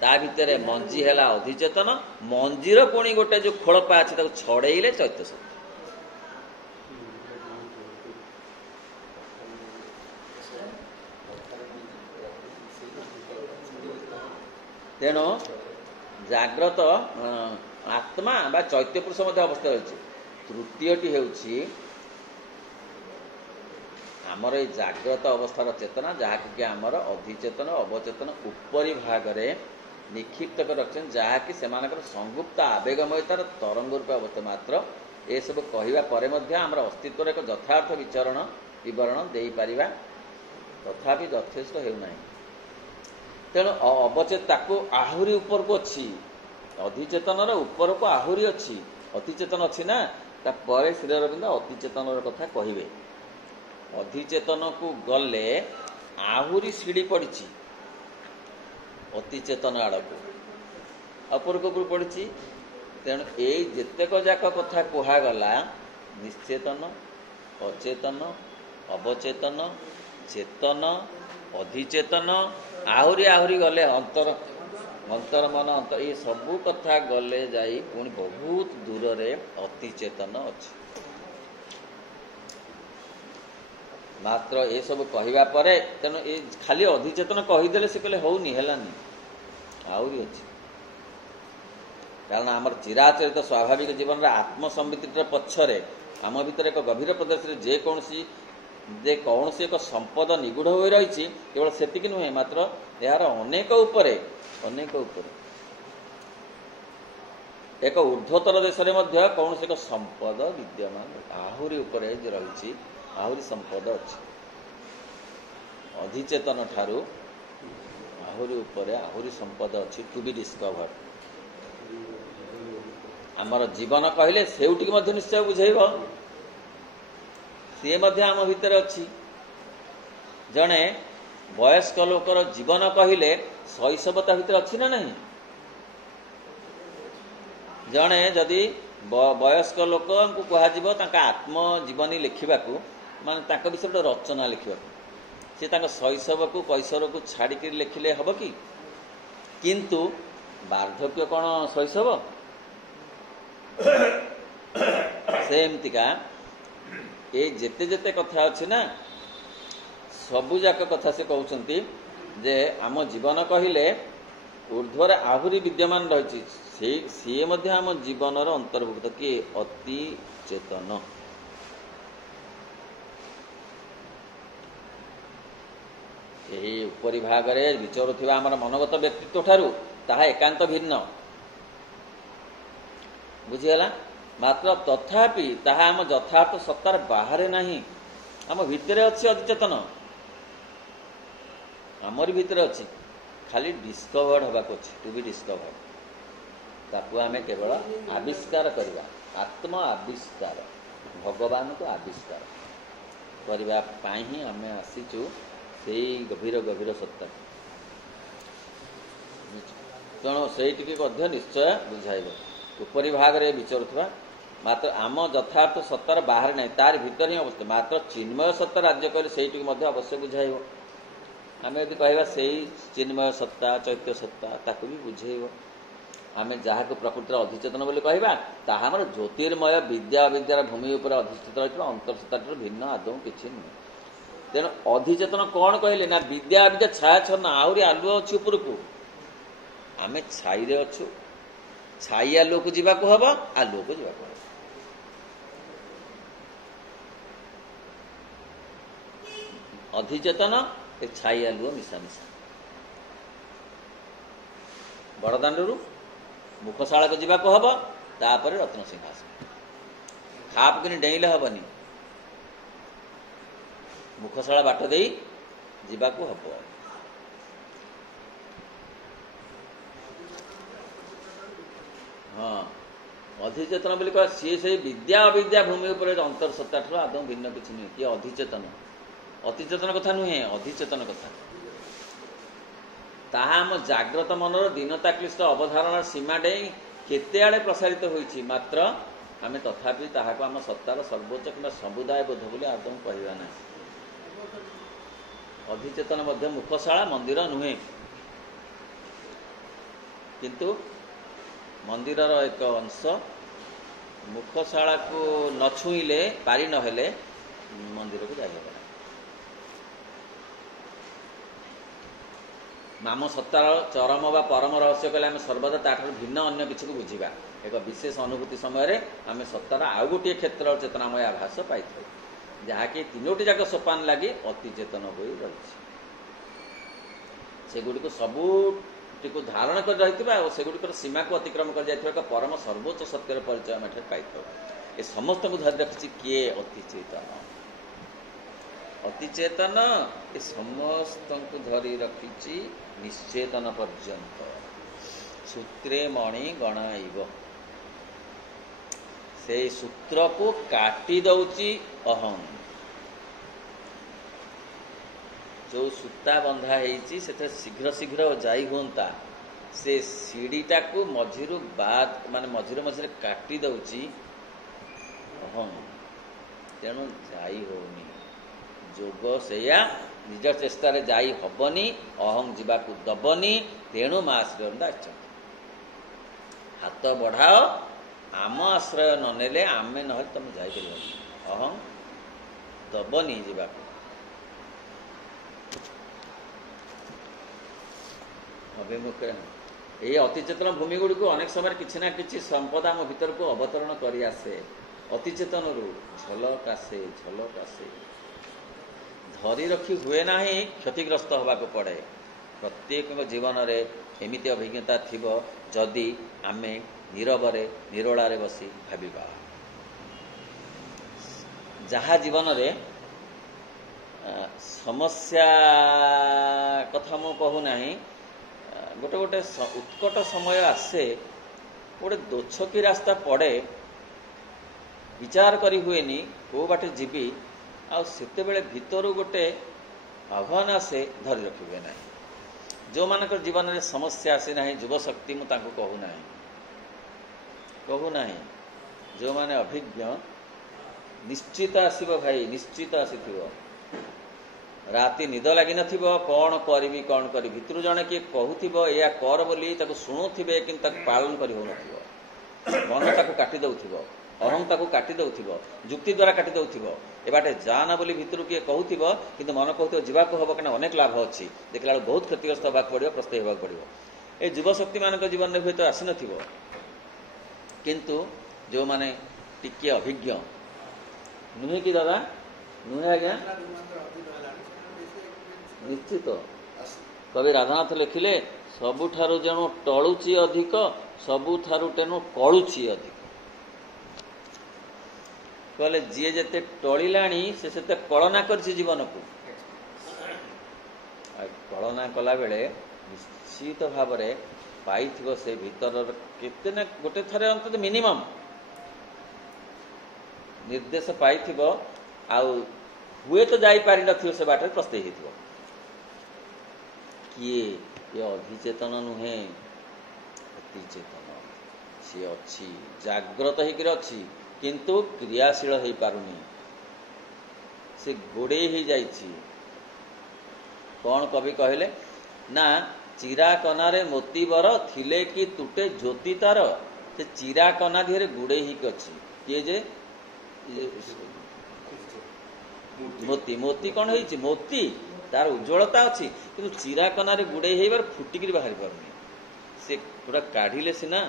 ତା ଭିତରେ ମଞ୍ଜି ହେଲା ଅଧିଚେତନ, ମଞ୍ଜିର ପୁଣି ଗୋଟେ ଯେଉଁ ଖୋଳପା ଅଛି ତାକୁ ଛଡ଼େଇଲେ ଚୈତ୍ୟ ଶକ୍ତି। ତେଣୁ ଜାଗ୍ରତ ଆତ୍ମା ବା ଚୈତ୍ୟ ପୁରୁଷ ମଧ୍ୟ ଅବସ୍ଥା ରହିଛି। ତୃତୀୟଟି ହେଉଛି ଆମର ଏଇ ଜାଗ୍ରତ ଅବସ୍ଥାର ଚେତନା, ଯାହାକି ଆମର ଅଧିଚେତନ ଅବଚେତନ ଉପରି ଭାଗରେ ନିକ୍ଷିପ୍ତ କରି ରଖିଛନ୍ତି, ଯାହାକି ସେମାନଙ୍କର ସଂଗୁପ୍ତ ଆବେଗମୟତାର ତରଙ୍ଗ ରୂପେ ଅବସ୍ଥା। ମାତ୍ର ଏସବୁ କହିବା ପରେ ମଧ୍ୟ ଆମର ଅସ୍ତିତ୍ୱର ଏକ ଯଥାର୍ଥ ବିବରଣ ଦେଇପାରିବା, ତଥାପି ଯଥେଷ୍ଟ ହେଉନାହିଁ। ତେଣୁ ତାକୁ ଆହୁରି ଉପରକୁ ଅଛି, ଅଧିଚେତନର ଉପରକୁ ଆହୁରି ଅଛି, ଅତିଚେତନ ଅଛି ନା। ତାପରେ ଶ୍ରୀ ଅରବିନ୍ଦ ଅତିଚେତନର କଥା କହିବେ। ଅଧିଚେତନକୁ ଗଲେ ଆହୁରି ସିଡ଼ି ପଡ଼ିଛି ଅତିଚେତନ ଆଡ଼କୁ, ଉପରକୁ ପଡ଼ିଛି। ତେଣୁ ଏଇ ଯେତେକ ଯାକ କଥା କୁହାଗଲା, ନିଶ୍ଚେତନ, ଅଚେତନ, ଅବଚେତନ, ଚେତନ, ଅଧିଚେତନ, ଆହୁରି ଗଲେ ଅନ୍ତର୍ମନ, ଏ ସବୁ କଥା ଗଲେ ଯାଇ ପୁଣି ବହୁତ ଦୂରରେ ଅତିଚେତନ ଅଛି। ମାତ୍ର ଏସବୁ କହିବା ପରେ, ତେଣୁ ଏ ଖାଲି ଅଧିଚେତନ କହିଦେଲେ ସେ କହିଲେ ହଉନି, ହେଲାନି, ଆହୁରି ଅଛି। କାରଣ ଆମର ଚିରାଚରିତ ସ୍ୱାଭାବିକ ଜୀବନରେ ଆତ୍ମସମ୍ବିତିର ପଛରେ ଆମ ଭିତରେ ଏକ ଗଭୀର ପ୍ରଦେଶରେ ଯେକୌଣସି ଏକ ସମ୍ପଦ ନିଗୁଢ଼ ହୋଇ ରହିଛି। କେବଳ ସେତିକି ନୁହେଁ, ମାତ୍ର ଏହାର ଅନେକ ଉପରେ ଏକ ଊର୍ଦ୍ଧ୍ୱତର ଦେଶରେ ମଧ୍ୟ କୌଣସି ଏକ ସମ୍ପଦ ବିଦ୍ୟମାନ, ଆହୁରି ଉପରେ ରହିଛି, ଆହୁରି ସମ୍ପଦ ଅଛି। ଅଧିଚେତନ ଠାରୁ ଆହୁରି ଉପରେ ଆହୁରି ସମ୍ପଦ ଅଛି, ଟୁ ବି ଡିସ୍କଭର୍ଡ। ଆମର ଜୀବନ କହିଲେ ସେଉଟିକି ମଧ୍ୟ ନିଶ୍ଚୟ ବୁଝେଇବ, ସିଏ ମଧ୍ୟ ଆମ ଭିତରେ ଅଛି। ଜଣେ ବୟସ୍କ ଲୋକର ଜୀବନ କହିଲେ ଶୈଶବତା ଭିତରେ ଅଛି ନା ନାହିଁ? ଜଣେ ଯଦି ବୟସ୍କ ଲୋକଙ୍କୁ କୁହାଯିବ ତାଙ୍କ ଆତ୍ମଜୀବନୀ ଲେଖିବାକୁ, ମାନେ ତାଙ୍କ ବିଷୟରେ ଗୋଟେ ରଚନା ଲେଖିବାକୁ, ସେ ତାଙ୍କ ଶୈଶବକୁ କୈଶୋରକୁ ଛାଡ଼ିକିରି ଲେଖିଲେ ହେବ କି? କିନ୍ତୁ ବାର୍ଦ୍ଧକ୍ୟ କ'ଣ ଶୈଶବ? ସେମିତିକା ଏ ଯେତେ କଥା ଅଛି ନା, ସବୁଯାକ କଥା ସେ କହୁଛନ୍ତି ଯେ ଆମ ଜୀବନ କହିଲେ ଊର୍ଦ୍ଧ୍ୱରେ ଆହୁରି ବିଦ୍ୟମାନ ରହିଛି, ସିଏ ମଧ୍ୟ ଆମ ଜୀବନର ଅନ୍ତର୍ଭୁକ୍ତ। କିଏ? ଅତି ଚେତନ। ଏହି ଉପରି ଭାଗରେ ବିଚରୁଥିବା ଆମର ମନୋଗତ ବ୍ୟକ୍ତିତ୍ୱ ଠାରୁ ତାହା ଏକାନ୍ତ ଭିନ୍ନ। ବୁଝିଗଲା। ମାତ୍ର ତଥାପି ତାହା ଆମ ଯଥାର୍ଥ ସତ୍ତାର ବାହାରେ ନାହିଁ, ଆମ ଭିତରେ ଅଛି ଅଧିଚେତନ, ଆମରି ଭିତରେ ଅଛି, ଖାଲି ଡିସ୍କଭର୍ଡ ହେବାକୁ ଅଛି, ଟୁ ବି ଡିସ୍କଭର୍ଡ। ତାକୁ ଆମେ କେବଳ ଆବିଷ୍କାର କରିବା, ଆତ୍ମ ଆବିଷ୍କାର, ଭଗବାନଙ୍କୁ ଆବିଷ୍କାର କରିବା ପାଇଁ ହିଁ ଆମେ ଆସିଛୁ ସେଇ ଗଭୀର ଗଭୀର ସତ୍ତାକୁ। ତେଣୁ ସେଇଟିକି ମଧ୍ୟ ନିଶ୍ଚୟ ବୁଝାଇବ। ଉପରି ଭାଗରେ ବିଚରୁଥିବା, ମାତ୍ର ଆମ ଯଥାର୍ଥ ସତ୍ତାର ବାହାରେ ନାହିଁ, ତାରି ଭିତରେ ହିଁ ଅବସ୍ଥିତ। ମାତ୍ର ଚିନ୍ମୟ ସତ୍ତା ରାଜ୍ୟ କରି ସେଇଟିକୁ ମଧ୍ୟ ଅବଶ୍ୟ ବୁଝାଇବ। ଆମେ ଯଦି କହିବା ସେଇ ଚିନ୍ମୟ ସତ୍ତା, ଚୈତ୍ୟ ସତ୍ତା, ତାକୁ ବି ବୁଝେଇବ। ଆମେ ଯାହାକୁ ପ୍ରକୃତିର ଅଧିଚେତନ ବୋଲି କହିବା, ତାହା ଆମର ଜ୍ୟୋତିର୍ମୟ ବିଦ୍ୟା ଅବିଦ୍ୟାର ଭୂମି ଉପରେ ଅଧିଷ୍ଠିତ ରହିଥିବା ଅନ୍ତର୍ସତ୍ତାଠାରୁ ଭିନ୍ନ ଆଦୌ କିଛି ନୁହେଁ। ତେଣୁ ଅଧିଚେତନ କ'ଣ କହିଲେ ନା, ବିଦ୍ୟା ଅବିଦ୍ୟା ଛାୟାଚ୍ଛନ୍ନ, ଆହୁରି ଆଲୁଅ ଅଛି ଉପରକୁ। ଆମେ ଛାଇରେ ଅଛୁ, ଛାଇ ଆଲୁଅକୁ ଯିବାକୁ ହବ, ଆଲୁଅକୁ ଯିବାକୁ ହବ। ଅଧିଚେତନ ଏ ଛାଇ ଆଲୁଅ ମିଶାମିଶା। ବଡ଼ଦାଣ୍ଡରୁ ମୁଖଶାଳାକୁ ଯିବାକୁ ହବ, ତାପରେ ରତ୍ନସିଂହାସନ। ଖାପ କିନି ଡେଇଁଲେ ହବନି, ମୁଖଶାଳା ବାଟ ଦେଇ ଯିବାକୁ ହବ। ହଁ, ଅଧିଚେତନ ବୋଲି କହ, ସିଏ ସେଇ ବିଦ୍ୟା ଅବିଦ୍ୟା ଭୂମି ଉପରେ ଅନ୍ତର୍ସତ୍ତାଠାରୁ ଆଦୌ ଭିନ୍ନ କିଛି ନୁହେଁ। କିଏ ଅଧିଚେତନ? ଅତିଚେତନ କଥା ନୁହେଁ, ଅଧିଚେତନ କଥା। ତାହା ଆମ ଜାଗ୍ରତ ମନର ଦୀନତା କ୍ଲିଷ୍ଟ ଅବଧାରଣାର ସୀମା ଡେଇଁ କେତେ ଆଡ଼େ ପ୍ରସାରିତ ହୋଇଛି, ମାତ୍ର ଆମେ ତଥାପି ତାହାକୁ ଆମ ସତ୍ତାର ସର୍ବୋଚ୍ଚ କିମ୍ବା ସମୁଦାୟ ବୋଧ ବୋଲି ଆଦୌ କହିବା ନାହିଁ। ଅଧିଚେତନ ମଧ୍ୟ ମୁଖଶାଳା, ମନ୍ଦିର ନୁହେଁ, କିନ୍ତୁ ମନ୍ଦିରର ଏକ ଅଂଶ। ମୁଖଶାଳାକୁ ନ ଛୁଇଁଲେ, ପାରି ନହେଲେ ମନ୍ଦିରକୁ ଯାଇହେବ ନାହିଁ। ନାମ ସତ୍ତାର ଚରମ ବା ପରମ ରହସ୍ୟ କହିଲେ ଆମେ ସର୍ବଦା ତାଠାରୁ ଭିନ୍ନ ଅନ୍ୟ କିଛିକୁ ବୁଝିବା। ଏକ ବିଶେଷ ଅନୁଭୂତି ସମୟରେ ଆମେ ସତ୍ତାର ଆଉ ଗୋଟିଏ କ୍ଷେତ୍ରର ଚେତନାମୟ ଆଭାସ ପାଇଥାଉ, ଯାହାକି ତିନୋଟି ଯାକ ସୋପାନ ଲାଗି ଅତିଚେତନ ହୋଇ ରହିଛି। ସେଗୁଡ଼ିକୁ ସବୁଟିକୁ ଧାରଣ କରି ରହିଥିବା ଓ ସେଗୁଡ଼ିକର ସୀମାକୁ ଅତିକ୍ରମ କରି ଯାଇଥିବା ଏକ ପରମ ସର୍ବୋଚ୍ଚ ସତ୍ୟର ପରିଚୟ ଆମେ ଏଠାରେ ପାଇଥାଉ। ଏ ସମସ୍ତଙ୍କୁ ଧରି ରଖିଛି କିଏ? ଅତିଚେତନ। ଅତିଚେତନ ଏ ସମସ୍ତଙ୍କୁ ଧରି ରଖିଛି ନିଶ୍ଚେତନ ପର୍ଯ୍ୟନ୍ତ। ସୂତ୍ରେ ମଣି ଗଣାଇବ, ସେଇ ସୂତ୍ରକୁ କାଟି ଦଉଛି ଅହଂ। ଯେଉଁ ସୂତା ବନ୍ଧା ହେଇଛି ସେଥିରେ ଶୀଘ୍ର ଶୀଘ୍ର ଯାଇ ହୁଅନ୍ତା, ସେ ସିଡ଼ିଟାକୁ ମଝିରୁ ବାଦ, ମାନେ ମଝିରେ ମଝିରେ କାଟି ଦଉଛି ଅହଂ। ତେଣୁ ଯାଇ ହଉନି। ଯୋଗ ସେଇଆ, ନିଜ ଚେଷ୍ଟାରେ ଯାଇ ହବନି, ଅହଂ ଯିବାକୁ ଦବନି। ତେଣୁ ମା ଶ୍ରୀଅରବିନ୍ଦ ଆସିଛନ୍ତି, ହାତ ବଢ଼ାଅ, ଆମ ଆଶ୍ରୟ ନ ନେଲେ, ଆମେ ନହେଲେ ତମେ ଯାଇପାରିବନି। ଅହଂ ଦବନି ଯିବାକୁ। ଅଭିମୁଖରେ ଏହି ଅତିଚେତନ ଭୂମି ଗୁଡ଼ିକୁ ଅନେକ ସମୟରେ କିଛି ନା କିଛି ସମ୍ପଦ ଆମ ଭିତରକୁ ଅବତରଣ କରି ଆସେ। ଅତିଚେତନରୁ ଝଲକ ଆସେ, ଝଲକ ଆସେ। ଧରି ରଖି ହୁଏ ନାହିଁ, କ୍ଷତିଗ୍ରସ୍ତ ହେବାକୁ ପଡ଼େ। ପ୍ରତ୍ୟେକଙ୍କ ଜୀବନରେ ଏମିତି ଅଭିଜ୍ଞତା ଥିବ, ଯଦି ଆମେ ନୀରବରେ ନିରୋଳାରେ ବସି ଭାବିବା। ଯାହା ଜୀବନରେ ସମସ୍ୟା କଥା ମୁଁ କହୁନାହିଁ, ଗୋଟେ ଗୋଟେ ଉତ୍କଟ ସମୟ ଆସେ, ଗୋଟେ ଦୋଛକି ରାସ୍ତା ପଡ଼େ, ବିଚାର କରି ହୁଏନି କେଉଁ ବାଟେ ଯିବି, ଆଉ ସେତେବେଳେ ଭିତରୁ ଗୋଟେ ଆହ୍ୱାନ ଆସେ, ଧରି ରଖି ହୁଏ ନାହିଁ। ଯେଉଁମାନଙ୍କର ଜୀବନରେ ସମସ୍ୟା ଆସିନାହିଁ, ଯୁବଶକ୍ତି ମୁଁ ତାଙ୍କୁ କହୁନାହିଁ, ଯେଉଁମାନେ ଅଭିଜ୍ଞ, ନିଶ୍ଚିତ ଆସିବ ଭାଇ, ନିଶ୍ଚିତ ଆସିଥିବ। ରାତି ନିଦ ଲାଗିନଥିବ, କ'ଣ କରିବି କ'ଣ କରିବି, ଭିତରୁ ଜଣେ କିଏ କହୁଥିବ ଏଇଆ କର ବୋଲି, ତାକୁ ଶୁଣୁଥିବେ କିନ୍ତୁ ତାକୁ ପାଳନ କରି ହେଉନଥିବ। ମନ ତାକୁ କାଟି ଦେଉଥିବ, ଅହଂ ତାକୁ କାଟି ଦେଉଥିବ, ଯୁକ୍ତି ଦ୍ୱାରା କାଟି ଦେଉଥିବ। ଏ ବାଟେ ଯାଆନା ବୋଲି ଭିତରୁ କିଏ କହୁଥିବ, କିନ୍ତୁ ମନ କହୁଥିବ ଯିବାକୁ ହେବ, କାରଣ ଅନେକ ଲାଭ ଅଛି। ଦେଖିଲା ବେଳକୁ ବହୁତ କ୍ଷତିଗ୍ରସ୍ତ ହେବାକୁ ପଡ଼ିବ, ପ୍ରସ୍ତୁତ ହେବାକୁ ପଡ଼ିବ। ଏ ଯୁବଶକ୍ତିମାନଙ୍କ ଜୀବନରେ ହୁଏତ ଆସିନଥିବ, କିନ୍ତୁ ଯେଉଁମାନେ ଟିକିଏ ଅଭିଜ୍ଞ, ନୁହେଁ କି ଦାଦା? ନୁହେଁ ଆଜ୍ଞା? ନିଶ୍ଚିତ। କବି ରାଧାନାଥ ଲେଖିଲେ, ସବୁଠାରୁ ଯେଣୁ ଟଳୁଛି ଅଧିକ, ସବୁଠାରୁ ତେଣୁ କଳୁଛି ଅଧିକ। कहले जी जेते टलिलाणी से सेते कलना करछि जीवन को कलना कला बेले निश्चित भाव में पाइथिबो से भीतर केते ना गोटे थरे अंत मिनिमम निर्देश पाइथिबो आउ हुए तो जाई पारि नथिबो से बाटे प्रस्ते हेथिबो किए ये अधिचेतन नुहे अतिचेतन सी अच्छी जाग्रत होकर अच्छी किंतु क्रियाशील हो पारुनी से गोड़े ही जाइछि कौन कवि कहले ना चिरा कनारे मोती बर थिले कि तुटे ज्योति तार से चिरा कना धीरे गुड़े ही अच्छी किए जे मोती मोती कौन है मोती तार उज्ज्वलता अच्छी कि चिरा कनारे गुड़े ही बार फुटिक बाहर पारुनी से पूरा काढ़िले सीना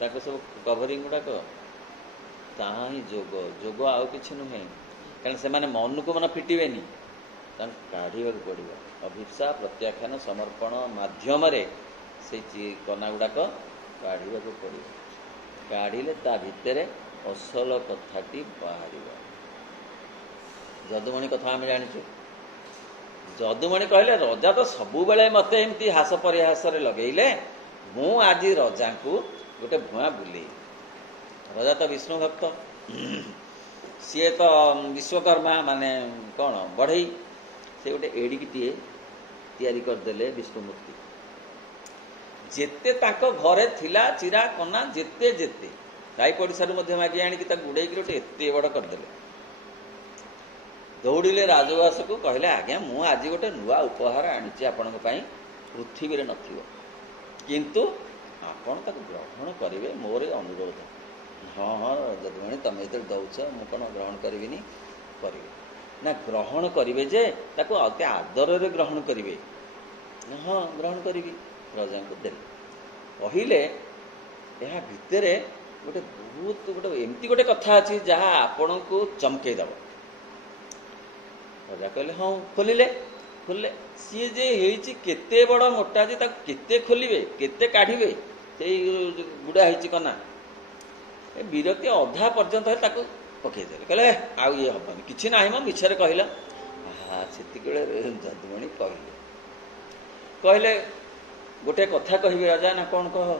ताको सब कभरिंग गुड़ाक ताहा ही जोग जोग आउ कि नुहे कारण से माने मन को मन फिटेनि काढ़ा पड़ो अभिप्सा प्रत्याख्यान समर्पण मध्यम से कना गुड़ाक काढ़ा पड़ो काढ़िले ता भितर असल कथाटी बाहर जदुमणि कथा आम जाचु जदुमणि कहले रजा तो सबु बेले मते एमती हास परिहास लगेले मु आज रजा को गोटे भुआ बुले रजा तो विष्णु भक्त सी तो विश्वकर्मा माने कौन बढ़ई से गोटे एडिकटे तैयारी करदेले विष्णु मूर्ति जेते ताको घरे थिला चिरा कना जेते जेते गाई पड़िशारू मागी आनिक गुड़े गोटे एते बड़ करदेले दौड़िले राजवास को कहले आज्ञा मु आज गोटे नुआ उपहार आनी आपण पृथ्वी रे नथिबो किंतु आपण ताको ग्रहण करेंगे मोर अनुरोध हाँ हाँ जदुमणि तुम जो दौच मु कौन ग्रहण करी करेंगे ना ग्रहण करेंगे जे ताको अति आदर रे ग्रहण करेंगे हाँ ग्रहण करी रजा को देले कहले यह भितर गोटे बहुत गोटे एमती गोटे कथा अच्छी जहाँ आपण को चमकेदेव रजा कहले हाँ खोलिले खोलिले सी जे हेची केते बड़ मोटा जे ताको केते खोलिबे केते काढ़िबे से गुड़ा हेची कना ए विरक्ति अधा पर्यंत ताको पकईदेले कहले आउ ये हबनी किछि नाही म मिछरे कहला हाँ सेति बेले जदुमणि कहले कहले गोटे कथा कहबे राजा ना कौन कह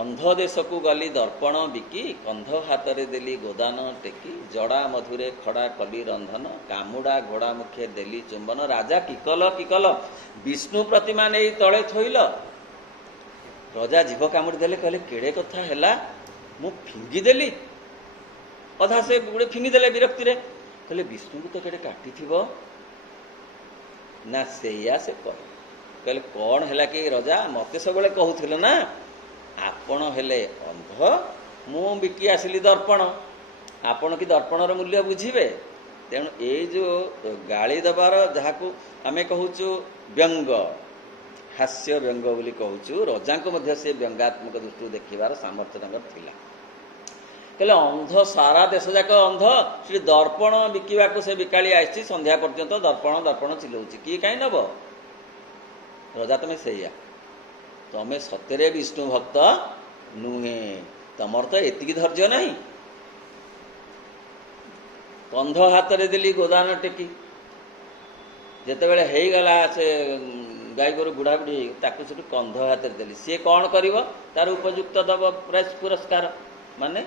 अंध देश को गली दर्पण बिकी कंध हाथ रे देली गोदान टेकी जड़ा मधुरे खड़ा कली रंधन कामुड़ा घोड़ा मुखे देली चुंबन राजा किकल विष्णु प्रतिमा नहीं तले थोइल रजा जीव कामुड़ी देले कहले केड़े कथा हैला मु फिंगी देली अधा से गुड़े फिंगी देले विरक्ति रे कहले विष्णु को तो केड़े काटी थिबो ना सेया से कहले कौन हैला कि रजा मते सबले कहउथिले ना आपण हेले अंध मु बिकी आसिली दर्पण आपण कि दर्पणर मूल्य बुझीबे तेणु ए जो गाली दबार जहाँ को आमे कहूचु व्यंग हास्य व्यंग बोली कहूचु रजा को मध्य से व्यंगात्मक दृष्टि देखिबार सामर्थ्य तांकर थिला कहले अंध सारा देश जाक अंध से दर्पण बिकिबा को से बिकाली आइछि संध्या पर्यंत दर्पण दर्पण चिलौछि कि काई नब रजा तमे सेया तमें सतरे विष्णु भक्त नुहे तमर तो एतिकी धैर्य नहीं कंध हाथ रे देली गोदान टेकी जेते बेले हेई गला से गाय गोरु बुढ़ा बुढ़ी ताकू से कंध हाथ रे देली सी कौन करिवो तार उपयुक्त दब पुरस्कार माने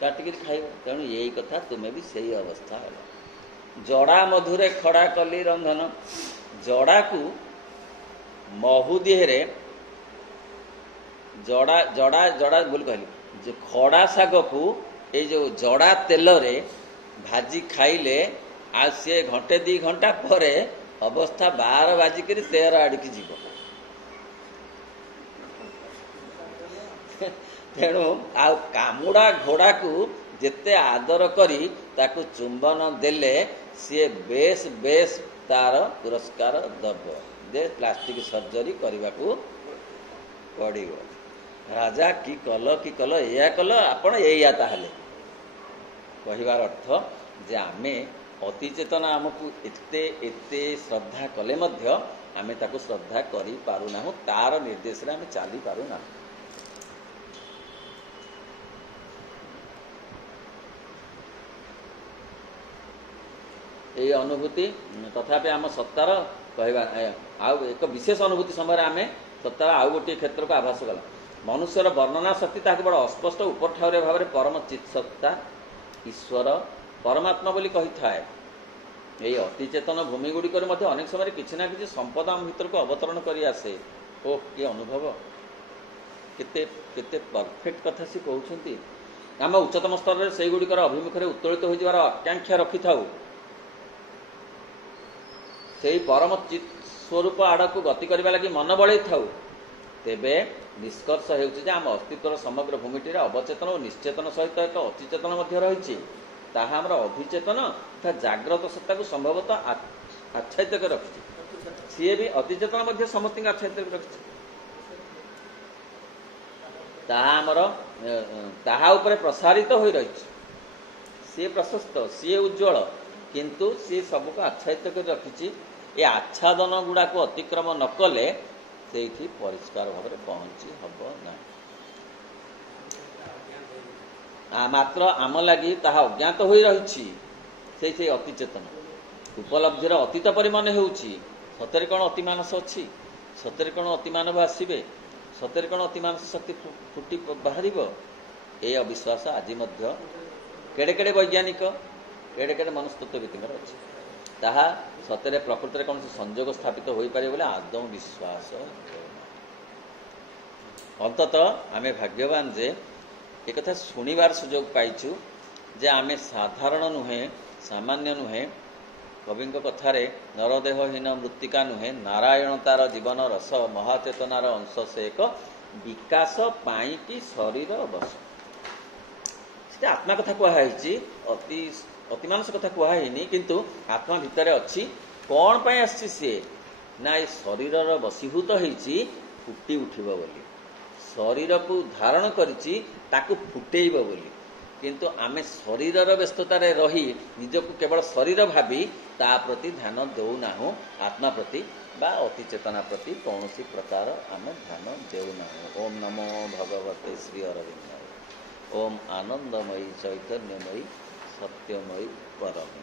काटिक खाइब तेणु यही कथा तुम्हें भी सही अवस्था है जड़ा मधुरे खड़ा कली रंधन जड़ा को महू देहरे जड़ा जड़ा जड़ा बोल कहली जो खड़ा शाग को ये जो जड़ा तेल रे भाजी खाइले आ सी घंटे 2 घंटा पर अवस्था 12 बाजिक 13 आड़की जीव तेणु आ कामुड़ा घोड़ा को जेते आदर करी ताकू चुंबन देले सी बेस बेस तार पुरस्कार दब दे प्लास्टिक सर्जरी करने को पड़ो राजा की कल या कल आपण या ताहले कहबार अर्थ जे आमे अतिचेतना आमको एते एते श्रद्धा कले मध्य आमे ताको श्रद्धा करि पारुना तार निर्देश रे आमे चली पारुना এই ଅନୁଭୂତି ତଥାପି ଆମ ସତ୍ତାର କହିବା ଆଉ ଏକ ବିଶେଷ ଅନୁଭୂତି ସମୟରେ ଆମେ ସତ୍ତାର ଆଉ ଗୋଟିଏ କ୍ଷେତ୍ରକୁ ଆଭାସ କଲା। ମନୁଷ୍ୟର ବର୍ଣ୍ଣନା ଶକ୍ତି ତାହାକୁ ବଡ଼ ଅସ୍ପଷ୍ଟ ଉପଠାଉରେ ଭାବରେ ପରମ ଚିତ୍ ସତ୍ତା ଈଶ୍ୱର ପରମାତ୍ମା ବୋଲି କହିଥାଏ। ଏହି ଅତିଚେତନ ଭୂମି ଗୁଡ଼ିକରୁ ମଧ୍ୟ ଅନେକ ସମୟରେ କିଛି ନା କିଛି ସମ୍ପଦ ଆମ ଭିତରକୁ ଅବତରଣ କରି ଆସେ। ଓ କି ଅନୁଭବ, କେତେ କେତେ ପରଫେକ୍ଟ କଥା ସେ କହୁଛନ୍ତି। ଆମେ ଉଚ୍ଚତମ ସ୍ତରରେ ସେଇଗୁଡ଼ିକର ଅଭିମୁଖରେ ଉତ୍ତୋଳିତ ହୋଇଯିବାର ଆକାଂକ୍ଷା ରଖିଥାଉ। ସେହି ପରମ ଚିତ୍ ସ୍ୱରୂପ ଆଡ଼କୁ ଗତି କରିବା ଲାଗି ମନ ବଳେଇଥାଉ। ତେବେ ନିଷ୍କର୍ଷ ହେଉଛି ଯେ ଆମ ଅସ୍ତିତ୍ୱର ସମଗ୍ର ଭୂମିଟିରେ ଅବଚେତନ ଓ ନିଶ୍ଚେତନ ସହିତ ଏକ ଅତିଚେତନ ମଧ୍ୟ ରହିଛି। ତାହା ଆମର ଅଭିଚେତନ ତଥା ଜାଗ୍ରତ ସତ୍ତାକୁ ସମ୍ଭବତଃ ଆଚ୍ଛାଦିତ କରି ରଖିଛି। ସିଏ ବି ଅତିଚେତନ ମଧ୍ୟ ସମସ୍ତଙ୍କୁ ଆଚ୍ଛାଦିତ କରି ରଖିଛି। ତାହା ଆମର ତାହା ଉପରେ ପ୍ରସାରିତ ହୋଇ ରହିଛି। ସିଏ ପ୍ରଶସ୍ତ, ସିଏ ଉଜ୍ଜ୍ୱଳ, କିନ୍ତୁ ସିଏ ସବୁକୁ ଆଚ୍ଛାଦିତ କରି ରଖିଛି। ଏ ଆଚ୍ଛାଦନ ଗୁଡ଼ାକୁ ଅତିକ୍ରମ ନ କଲେ ସେଇଠି ପରିଷ୍କାର ଭାବରେ ପହଞ୍ଚି ହେବ ନାହିଁ। ମାତ୍ର ଆମ ଲାଗି ତାହା ଅଜ୍ଞାତ ହୋଇ ରହିଛି। ସେଇ ଅତିଚେତନ ଉପଲବ୍ଧିର ଅତୀତ ପରି ମନେ ହେଉଛି। ସତରେ କ'ଣ ଅତିମାନସ ଅଛି? ସତରେ କ'ଣ ଅତିମାନବ ଆସିବେ? ସତରେ କ'ଣ ଅତିମାନସ ଶକ୍ତି ଫୁଟି ବାହାରିବ? ଏ ଅବିଶ୍ୱାସ ଆଜି ମଧ୍ୟ କେଡ଼େ କେଡ଼େ ବୈଜ୍ଞାନିକ, କେଡ଼େ କେଡ଼େ ମନସ୍ତତ୍ତ୍ୱବିତଙ୍କର ଅଛି। ତାହା ସତରେ ପ୍ରକୃତିରେ କୌଣସି ସଂଯୋଗ ସ୍ଥାପିତ ହୋଇପାରିବ ବୋଲି ଆଦୌ ବିଶ୍ୱାସ ହେଉନାହିଁ। ଅନ୍ତତଃ ଆମେ ଭାଗ୍ୟବାନ ଯେ ଏକଥା ଶୁଣିବାର ସୁଯୋଗ ପାଇଛୁ ଯେ ଆମେ ସାଧାରଣ ନୁହେଁ, ସାମାନ୍ୟ ନୁହେଁ। କବିଙ୍କ କଥାରେ ନରଦେହହୀନ ମୃତ୍ତିକା ନୁହେଁ, ନାରାୟଣତାର ଜୀବନ ରସ, ମହାଚେତନାର ଅଂଶ ସେ ଏକ, ବିକାଶ ପାଇଁକି ଶରୀର ବସ। ସେଟା ଆତ୍ମା କଥା କୁହାହେଇଛି, ଅତିମାନସ କଥା କୁହାହେଇନି। କିନ୍ତୁ ଆତ୍ମା ଭିତରେ ଅଛି। କ'ଣ ପାଇଁ ଆସିଛି ସିଏ? ନା ଏ ଶରୀରର ବଶୀଭୂତ ହେଇଛି ଫୁଟି ଉଠିବ ବୋଲି। ଶରୀରକୁ ଧାରଣ କରିଛି ତାକୁ ଫୁଟେଇବ ବୋଲି। କିନ୍ତୁ ଆମେ ଶରୀରର ବ୍ୟସ୍ତତାରେ ରହି ନିଜକୁ କେବଳ ଶରୀର ଭାବି ତା ପ୍ରତି ଧ୍ୟାନ ଦେଉନାହୁଁ। ଆତ୍ମା ପ୍ରତି ବା ଅତିଚେତନା ପ୍ରତି କୌଣସି ପ୍ରକାର ଆମେ ଧ୍ୟାନ ଦେଉନାହୁଁ। ଓମ୍ ନମୋ ଭଗବତେ ଶ୍ରୀ ଅରବିନ୍ଦାୟ। ଓମ୍ ଆନନ୍ଦମୟୀ ଚୈତନ୍ୟମୟୀ ସତ୍ୟମୟୀ ପରମେ।